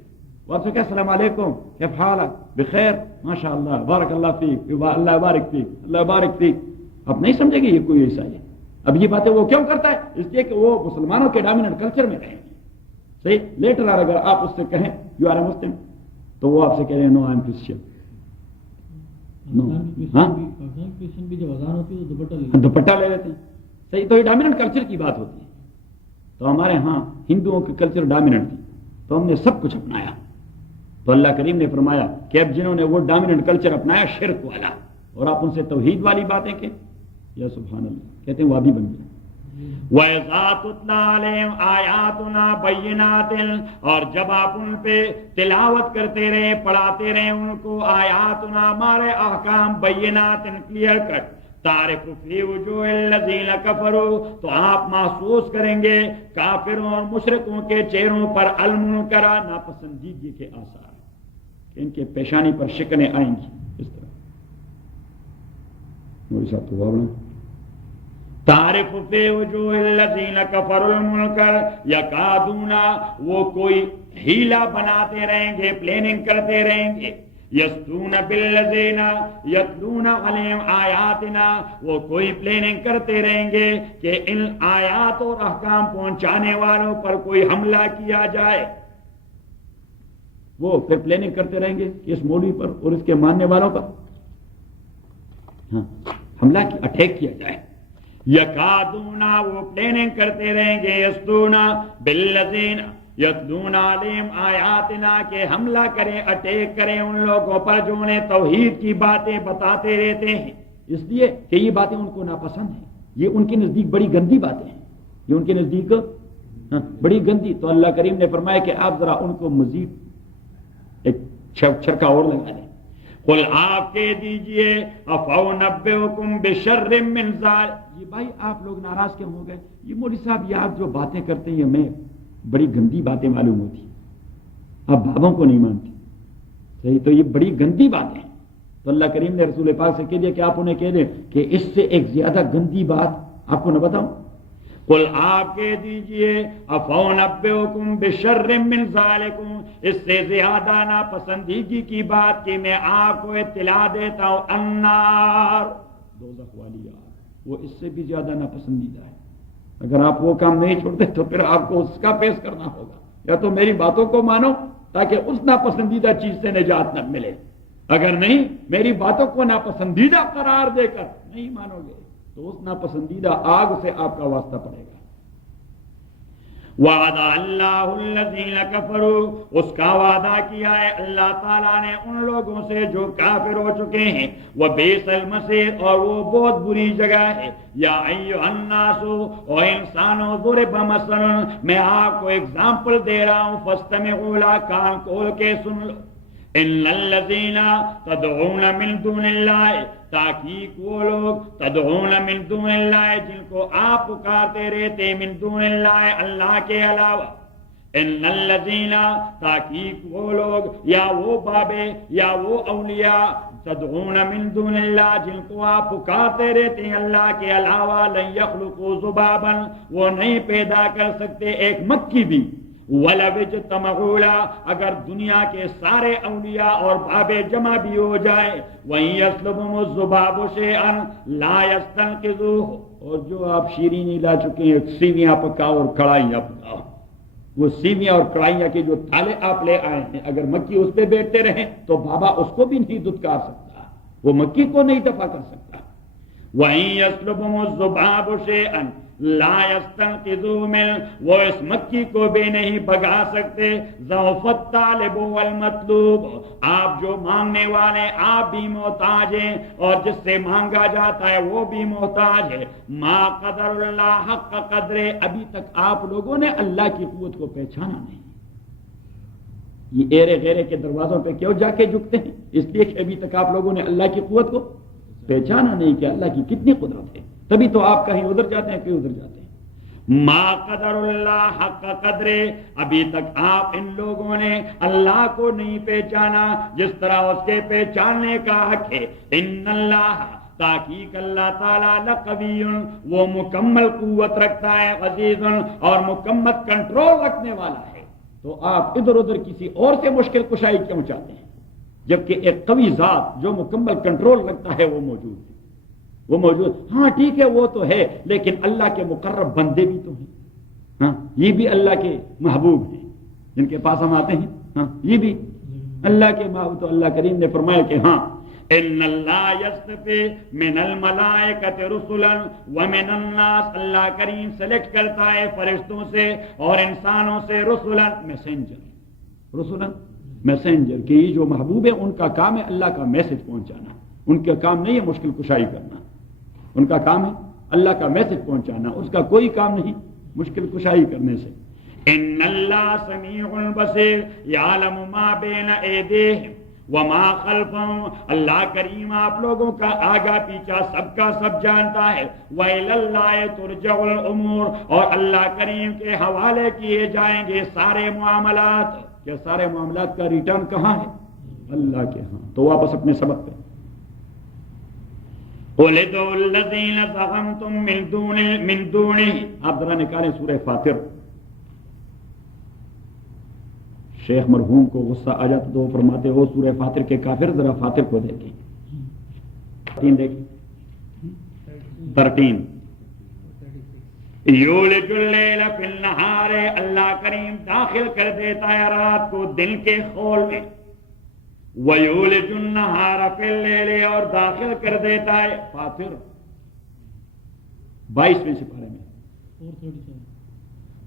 وہ آپ سے کہا السلام علیکم کیف حالک بخیر ماشاء اللہ بارک اللہ فیک اللہ بارک فیک اللہ بارک فیک. آپ نہیں سمجھے گے یہ کوئی ایسا ہے. اب یہ باتیں وہ کیوں کرتا ہے؟ اس لیے کہ وہ مسلمانوں کے ڈومیننٹ کلچر میں رہے. صحیح. لیٹر اگر آپ اس سے کہیں یو آر اے مسلم تو وہ آپ سے کہہ رہے ہیں نو آئی ایم کرسچن. کرسچن بھی جب اذان ہوتی ہے تو دوپٹہ لے لیتے ہیں. صحیح. تو یہ ڈومیننٹ کلچر کی بات ہوتی ہے. تو ہمارے ہاں ہندوؤں کی کلچر ڈومیننٹ تھی تو ہم نے سب کچھ اپنایا. تو اللہ کریم نے فرمایا کہ اب جنہوں نے وہ ڈومیننٹ کلچر اپنایا شرک والا اور آپ ان سے توحید والی باتیں کہ یا سبحان اللہ کہتے ہیں وہ بھی بن گئے. وَإِذَا تُتْلَىٰ عَلَيْهِمْ آيَاتُنَا بَيِّنَاتٍ اور جب آپ ان پہ تلاوت کرتے رہے پڑھاتے رہے ان کو آیاتنا ہمارے احکام بینات کلیئر کٹ تعرف فی وجوہ الذین کفروا تو آپ محسوس کریں گے کافروں اور مشرکوں کے چہروں پر المنکرہ ناپسندیدگی کے آثار کہ ان کے پیشانی پر شکنیں آئیں گی. اس طرح میرے ساتھ تو بابنا تعرف فی وجوہ الذین کفروا المنکر یکادون وہ کوئی ہیلا بناتے رہیں گے پلاننگ کرتے رہیں گے یستون بالذین یتلون علیہم آیاتنا وہ کوئی پلاننگ کرتے رہیں گے کہ ان آیات اور احکام پہنچانے والوں پر کوئی حملہ کیا جائے. وہ پھر پلاننگ کرتے رہیں گے اس مولوی پر اور اس کے ماننے والوں پر حملہ کی اٹیک کیا جائے. یکادونا وہ پلاننگ کرتے رہیں گے یستونا بالذین یتلون علیہم آیاتنا کہ حملہ کریں اٹیک کریں ان لوگوں پر جو انہیں توحید کی باتیں بتاتے رہتے ہیں اس لیے کہ یہ باتیں ان کو ناپسند ہیں. یہ ان کے نزدیک بڑی گندی باتیں ہیں. یہ ان کے نزدیک بڑی گندی. تو اللہ کریم نے فرمایا کہ آپ ذرا ان کو مزید ایک چھکا اور لگا دیں. قل آپ کہہ دیجئے افونبئکم بشر من ذالک. یہ بھائی آپ لوگ ناراض کیوں ہو گئے؟ یہ مولوی صاحب یہ آپ جو باتیں کرتے ہیں یہ میں بڑی گندی باتیں معلوم ہوتی. آپ بابوں کو نہیں مانتے. صحیح. تو یہ بڑی گندی باتیں ہیں. تو اللہ کریم نے رسول پاک سے کہہ دیا کہ آپ انہیں کہہ دیں کہ اس سے ایک زیادہ گندی بات آپ کو نہ بتاؤں. قل آپ کہہ دیجئے افونبئکم بشر من ذالکم اس سے زیادہ ناپسندیدگی کی بات کہ میں آپ کو اطلاع دیتا ہوں النار دوزخ والی آگ وہ اس سے بھی زیادہ ناپسندیدہ ہے. اگر آپ وہ کام نہیں چھوڑتے تو پھر آپ کو اس کا پیش کرنا ہوگا. یا تو میری باتوں کو مانو تاکہ اس ناپسندیدہ چیز سے نجات نہ ملے. اگر نہیں میری باتوں کو ناپسندیدہ قرار دے کر نہیں مانو گے تو اس ناپسندیدہ آگ سے آپ کا واسطہ پڑے گا. وعدہ اللہ الذین کفروا اس کا وعدہ کیا ہے اللہ تعالیٰ نے ان لوگوں سے جو کافر ہو چکے ہیں. وبئس المصیر اور وہ بہت بری جگہ ہے. یا ایھا الناس او انسانوں ضرب مثل میں آپ کو اگزامپل دے رہا ہوں فاستمعوا له کان کھول کے سن لو. ان الذین تدعون من دون اللہ تحقیق وہ لوگ تدعون من دون اللہ جن کو آپ پکارتے رہتے من دون اللہ اللہ کے علاوہ. ان الذین تحقیق وہ لوگ یا وہ بابے یا وہ اولیاء تدعون من دون اللہ جن کو آپ پکارتے رہتے ہیں اللہ کے علاوہ لن یخلقوا ذبابا وہ نہیں پیدا کر سکتے ایک مکھی بھی. وَلَوِ اجْتَمَعُوا لَهُ اگر دنیا کے سارے اولیاء اور بابے جمع بھی ہو جائے وَإِن يَسْلُبْهُمُ الذُّبَابُ شَيْئًا لَا يَسْتَنقِذُوهُ اور جو آپ شیرینی لا چکے ہیں سیویاں پکاؤ اور کڑھائیاں پکاؤ وہ سیویاں اور کڑھائیاں کے جو تالے آپ لے آئے ہیں اگر مکھی اس پہ بیٹھتے رہیں تو بابا اس کو بھی نہیں دھتکار سکتا وہ مکھی کو نہیں دفع کر سکتا. وَإِن يَسْلُبْهُمُ الذُّبَابُ شَيْئًا لا يستنقذوا من وہ اس مکھی کو بھی نہیں بھگا سکتے. ضعف الطالب والمطلوب آپ جو مانگنے والے آپ بھی محتاج ہیں اور جس سے مانگا جاتا ہے وہ بھی محتاج ہے. ما قدر اللہ حق قدر ابھی تک آپ لوگوں نے اللہ کی قوت کو پہچانا نہیں. یہ ایرے غیرے کے دروازوں پہ کیوں جا کے جھکتے ہیں؟ اس لیے کہ ابھی تک آپ لوگوں نے اللہ کی قوت کو پہچانا نہیں کہ اللہ کی کتنی قدرت ہے. تبھی تو آپ کہیں ادھر جاتے ہیں کہیں ادھر جاتے ہیں. ما قدر اللہ حق قدر ابھی تک آپ ان لوگوں نے اللہ کو نہیں پہچانا جس طرح اس کے پہچاننے کا حق ہے. ان اللہ تحقیق اللہ تعالیٰ لقوی وہ مکمل قوت رکھتا ہے عزیز اور مکمل کنٹرول رکھنے والا ہے. تو آپ ادھر ادھر کسی اور سے مشکل کشائی کیوں چاہتے ہیں؟ جبکہ ایک قوی ذات جو مکمل کنٹرول رکھتا ہے وہ موجود ہے، وہ موجود. ہاں ٹھیک ہے وہ تو ہے، لیکن اللہ کے مقرب بندے بھی تو ہیں. ہاں یہ بھی اللہ کے محبوب ہیں جن کے پاس ہم آتے ہیں. ہاں یہ بھی اللہ کے محبوب. تو اللہ کریم نے فرمایا کہ ہاں ان اللہ یصطفی من الملائکۃ رسلا ومن الناس، اللہ کریم سلیکٹ کرتا ہے فرشتوں سے اور انسانوں سے رسلا، میسنجر. رسلا میسنجر کہ یہ جو محبوب ہے ان کا کام ہے اللہ کا میسج پہنچانا، ان کا کام نہیں ہے مشکل کشائی کرنا، ان کا کام ہے اللہ کا میسج پہنچانا، اس کا کوئی کام نہیں مشکل کشائی کرنے سے. ان اللہ سمیع بصیر یعلم ما بین ایدیہم وما خلفہم، اللہ کریم آپ لوگوں کا آگا پیچھا سب کا سب جانتا ہے. وَإِلَى اللَّهِ تُرْجَعُ الْأُمُورُ، اور اللہ کریم کے حوالے کیے جائیں گے سارے معاملات. کہ سارے معاملات کا ریٹرن کہاں ہے؟ اللہ کے ہاں. تو واپس اپنے سبق پہ. قُلِ ادْعُوا الَّذِينَ زَعَمْتُم مِّن دُونِهِ، آپ ذرا نکالیں سورہ فاطر. شیخ مرحوم کو غصہ آ جاتا تو وہ فرماتے ہو سورہ فاطر کے کافر، ذرا فاطر کو دیکھیں. 13 دیکھیں 13. یولج اللیل فی النہار، اللہ کریم داخل کر دیتا ہے رات کو دن کے خول میں. ویولج النہار فی اللیل، اور داخل کر دیتا ہے فاطر 22ویں سپارے میں.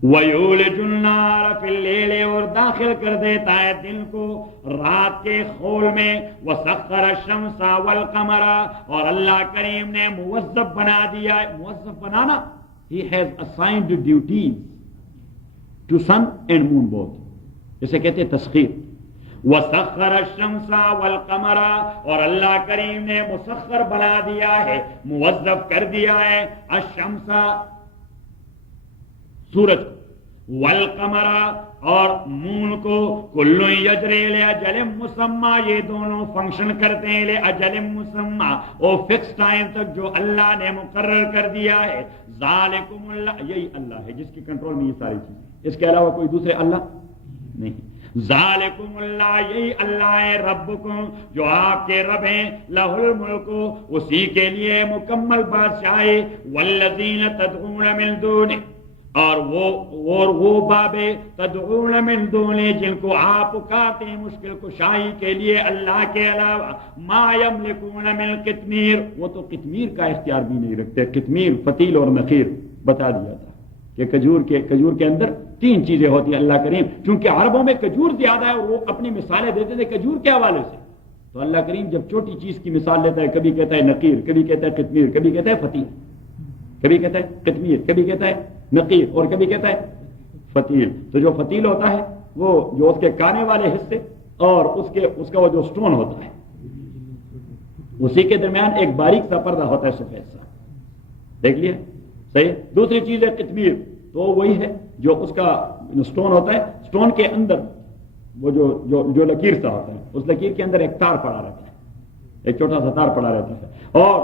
وَيُولِجُ النَّارَ فِي اللَّيْلِ، اور داخل کر دیتا ہے دن کو رات کے خول میں. وَسَخَّرَ الشَّمْسَ وَالْقَمَرَ، اور اللہ کریم نے موظف بنا دیا ہے. موظف بنانا، He has assigned duties to sun and moon both، جسے کہتے ہیں تسخیر. وَسَخَّرَ الشَّمْسَ وَالْقَمَرَ، اور اللہ کریم نے مسخر بنا دیا ہے، موظف کر دیا ہے الشمس سورج کو، والقمر اور مون کو، کل یجری لاجل مسمى، یہ دونوں فنکشن کرتے ہیں لاجل مسمى، وہ فکس ٹائم تک جو اللہ نے مقرر کر دیا ہے. ذالکم اللہ، یہی اللہ ہے جس کی کنٹرول میں یہ ساری چیزیں، اس کے علاوہ کوئی دوسرے اللہ نہیں. ذالکم اللہ، یہی اللہ ہے، ربکم جو آپ کے رب ہیں، لہ الملک، اسی کے لیے مکمل بادشاہی. والذین تدعون من دونہ، اور وہ بابے تدعون من دونہ، جن کو آپ پکارتے ہیں مشکل کشائی کے لیے اللہ کے علاوہ. ما یملکون من قطمیر، وہ تو قطمیر کا اختیار بھی نہیں رکھتے. قطمیر، فتیل اور نخیر بتا دیا تھا کہ کھجور کے اندر 3 چیزیں ہوتی ہیں. اللہ کریم چونکہ عربوں میں کھجور زیادہ ہے اور وہ اپنی مثالیں دیتے تھے کھجور کے حوالے سے، تو اللہ کریم جب چھوٹی چیز کی مثال لیتا ہے، کبھی کہتا ہے نقیر، کبھی کہتا ہے قطمیر، کبھی کہتا ہے فتیل، کبھی کہتا ہے قطمیر، کبھی کہتا ہے نقیر، اور کبھی کہتا ہے فتیل. تو جو فتیل ہوتا ہے وہ جو اس کے کانے والے حصے اور اس کا وہ جو سٹون ہوتا ہے، اسی کے درمیان ایک باریک سا پردہ ہوتا ہے سفید سا. دیکھ لیا صحیح. دوسری چیز ہے قطمیر، تو وہی ہے جو اس کا سٹون ہوتا ہے، سٹون کے اندر وہ جو لکیر سا ہوتا ہے، اس لکیر کے اندر ایک تار پڑا رہتا ہے، ایک چھوٹا سا تار پڑا رہتا ہے، اور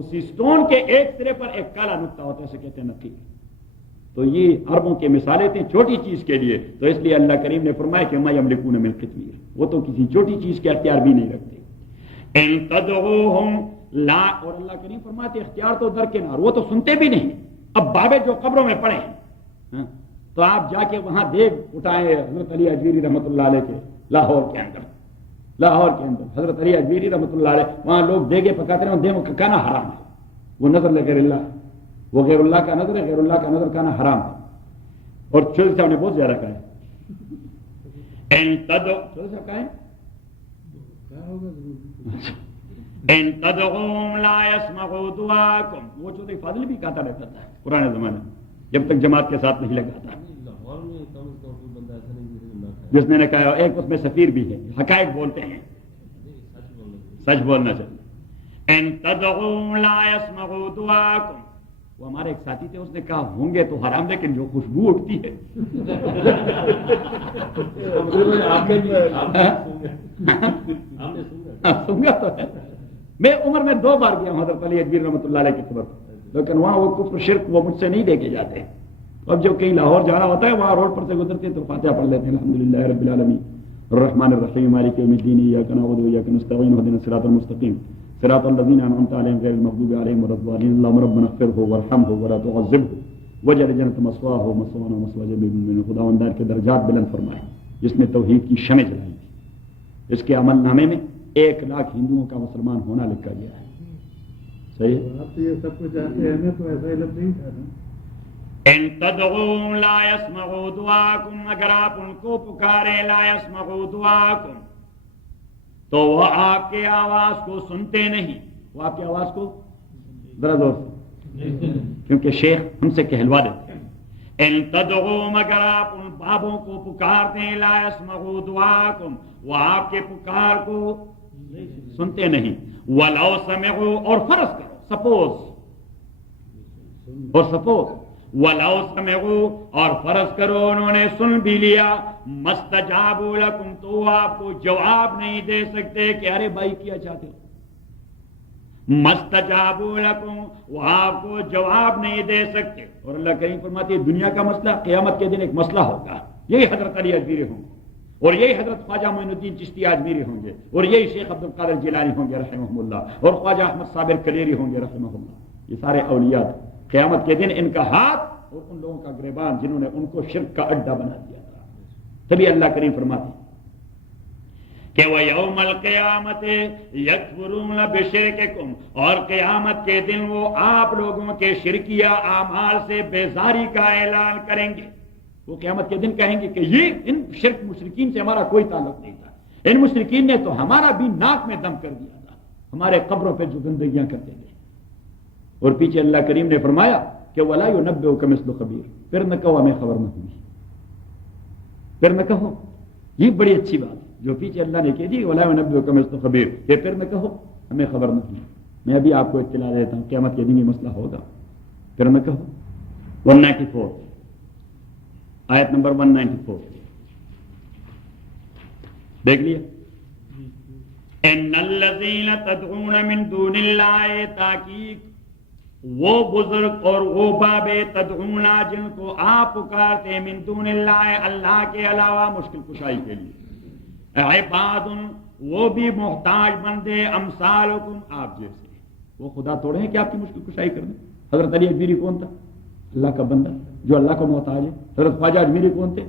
اسی سٹون کے ایک سرے پر ایک کالا نقطہ ہوتا ہے، اسے کہتے ہیں نقیر. تو یہ عربوں کے مثالیں تھیں چھوٹی چیز کے لیے، تو اس لیے اللہ کریم نے فرمایا کہ ما یملکون من قطمیر، وہ تو کسی چھوٹی چیز کے اختیار بھی نہیں رکھتے. ان تدعوہم لا، اور اللہ کریم فرماتے اختیار تو درکنار، وہ تو سنتے بھی نہیں. اب بابے جو قبروں میں پڑے ہیں، تو آپ جا کے وہاں دیگ اٹھائے حضرت علی اجویری رحمۃ اللہ علیہ کے لاہور کے اندر حضرت علی اجویری رحمۃ اللہ علیہ، وہاں لوگ دیگے پکاتے ہیں، دیگوں کا کھانا حرام ہے، وہ نظر لغیر اللہ ہے، وہ غیر اللہ کا نظر ہے، غیر اللہ کا نظر کھانا حرام ہے. اور چودھری صاحب نے بہت زیادہ کہا ہے. چودھری صاحب کہا ہے ان تدعوهم لا يسمعوا دعاءكم، وہ چودھری فاضل بھی کہتا رہتا تھا پرانے زمانے میں، جب تک جماعت کے ساتھ نہیں لگا تھا. جس نے کہا ایک اس میں سفیر بھی ہے، حقائق بولتے ہیں، سچ بولنا چاہیے. ان تدعوهم لا يسمعوا دعاءكم، وہ ہمارے ایک ساتھی تھے، اس نے کہا ہوں گے تو حرام، لیکن جو خوشبو اٹھتی ہے سنگا تو ہے. میں عمر میں 2 بار گیا ہوں حضرت علی اجویری رحمۃ اللہ علیہ کی قبر پر، لیکن وہاں وہ کفر شرک وہ مجھ سے نہیں دیکھے جاتے. اب جو کہیں لاہور جانا ہوتا ہے وہاں روڈ پر سے گزرتے تو فاتحہ پڑھ لیتے ہیں الحمدللہ رب العالمین الرحمن الرحیم مالک یوم الدین ایاک نعبد و ایاک نستعین اهدنا الصراط المستقیم صراط الذین انعمت علیہم غیر المغضوب علیہم ولا الضالین اللهم ربنا اغفره وارحمه ولا تعذبه واجعل جنت مثواه ومثوانا ومثوى جميع المؤمنین. خداوند کے درجات بلند فرمائے جس نے توحید کی شمع جلائی تھی. اس کے عمل نامے میں 1,00,000 ہندوؤں کا مسلمان ہونا لکھا گیا ہے. صحیح ہے. آپ تو یہ سب کچھ چاہتے ہیں تو ایسا ہی لفظ نہیں تھا نا. ان تدعوهم لا يسمعوا دعاءكم، اگر آپ ان کو پکاریں لا يسمعوا دعاءكم تو وہ آپ کے آواز کو سنتے نہیں. وہ آپ کی آواز کو ذرا زور سے، کیونکہ شیخ ہم سے کہلوا دیتے ہیں. ان تدعوهم، اگر آپ ان بابوں کو پکارتے ہیں لا يسمعوا دعاءكم وہ آپ کے پکار کو سنتے نہیں. ولو سمعوا، اور فرض کرو سپوز ولو سمعوا، اور فرض کرو انہوں نے سن بھی لیا، مستجابوا لکم تو آپ کو جواب نہیں دے سکتے کہ ارے بھائی کیا چاہتے ہو. مستجابوا لکم وہ آپ کو جواب نہیں دے سکتے. اور اللہ کریم فرماتے ہیں دنیا کا مسئلہ قیامت کے دن ایک مسئلہ ہوگا. یہی حضرت علی اجمیری ہوں گے، اور یہی حضرت خواجہ معین الدین چشتی اجمیری ہوں گے، اور یہی شیخ عبد القادر جیلانی ہوں گے رحمہ اللہ، اور خواجہ احمد صابر کلیری ہوں گے رحمہ اللہ. یہ سارے اولیاء قیامت کے دن ان کا ہاتھ اور ان لوگوں کا گریبان جنہوں نے ان کو شرک کا اڈا بنا دیا تھا. تبھی اللہ کریم فرماتے ہیں کہ وہ یوم القیامت یکفرون بشرککم، اور قیامت کے دن وہ آپ لوگوں کے شرکیہ اعمال سے بیزاری کا اعلان کریں گے. وہ قیامت کے دن کہیں گے کہ یہ ان شرک مشرکین سے ہمارا کوئی تعلق نہیں تھا. ان مشرکین نے تو ہمارا بھی ناک میں دم کر دیا تھا، ہمارے قبروں پہ جو گندگیاں کرتے تھے. اور پیچھے اللہ کریم نے فرمایا کہ وَلَا يُنَبِّئُكَ مِثْلُ خَبِيرٍ، پھر نہ کہو ہمیں خبر نہ ہوئی، پھر نہ کہو. یہ بڑی اچھی بات جو پیچھے اللہ نے کہہ دی وَلَا يُنَبِّئُكَ مِثْلُ خَبِيرٍ، کہ پھر نہ کہو ہمیں خبر نہ ہوئی. میں ابھی آپ کو اطلاع دیتا ہوں قیامت کے دن یہ مسئلہ ہوگا. پھر نہ کہو. 194 آیت نمبر 194 دیکھ لیا. ان الذین تدعون من دون اللہ، تاکید وہ بزرگ اور وہ بابے تدعونا جن کو آپ پکارتے ہیں من دون اللہ اللہ کے علاوہ مشکل کشائی کے لیے، عباد وہ بھی محتاج بندے امثالکم آپ جیسے. وہ خدا توڑے ہیں کہ آپ کی مشکل کشائی کر دیں. حضرت علی اجمیری کون تھا؟ اللہ کا بندہ جو اللہ کو محتاج ہے. حضرت خواجہ اجمیری کون تھے؟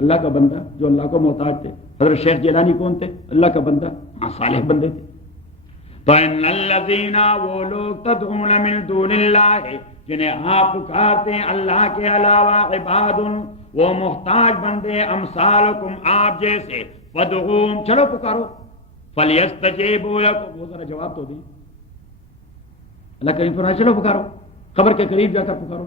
اللہ کا بندہ جو اللہ کو محتاج تھے. حضرت شیخ جیلانی کون تھے؟ اللہ کا بندہ، صالح بندے تھے. تو ان الذین وہ لوگ تدعون من دون اللہ جنہیں آپ پکارتے ہیں اللہ کے علاوہ، عباد وہ محتاج بندے امثالکم آپ جیسے، فدعوہم چلو پکارو، فلیستجیبوا لکم وہ ذرا جواب تو دیں. اللہ کریم فرمایا چلو پکارو، قبر کے قریب جا کر پکارو.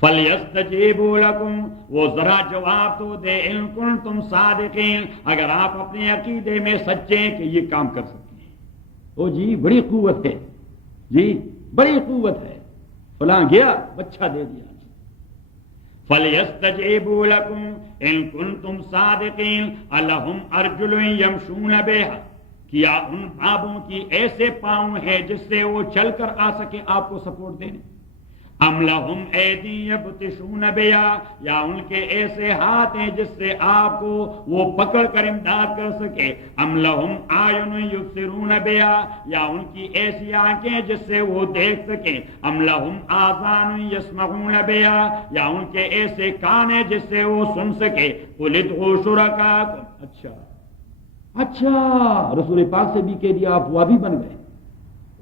فَلْيَسْتَجِيبُوا لَكُمْ وہ ذرا جواب تو دے ان کنتم صادقین اگر آپ اپنے عقیدے میں سچے ہیں کہ یہ کام کر سکتے ہیں. او جی بڑی قوت ہے، جی بڑی قوت ہے، فلاں گیا بچہ دے دیا. فَلْيَسْتَجِيبُوا لَكُمْ إِن كُنتُمْ صَادِقِينَ أَلَهُمْ أَرْجُلٌ يَمْشُونَ بِهَا کیا ان بابوں کی ایسے پاؤں ہیں جس سے وہ چل کر آ سکے آپ کو سپورٹ دینے. ام لہم ایدی یبطشون بہا یا ان کے ایسے ہاتھ ہیں جس سے آپ کو وہ پکڑ کر امداد کر سکے. ام لہم اعین یبصرون بہا یا ان کی ایسی آنکھیں جس سے وہ دیکھ سکیں. ام لہم آذان یسمعون بہا یا ان کے ایسے کان ہیں جس سے وہ سن سکے. قل ادعوا شرکاءکم اچھا رسول پاک سے بھی کہہ دیا آپ وہابی بن گئے.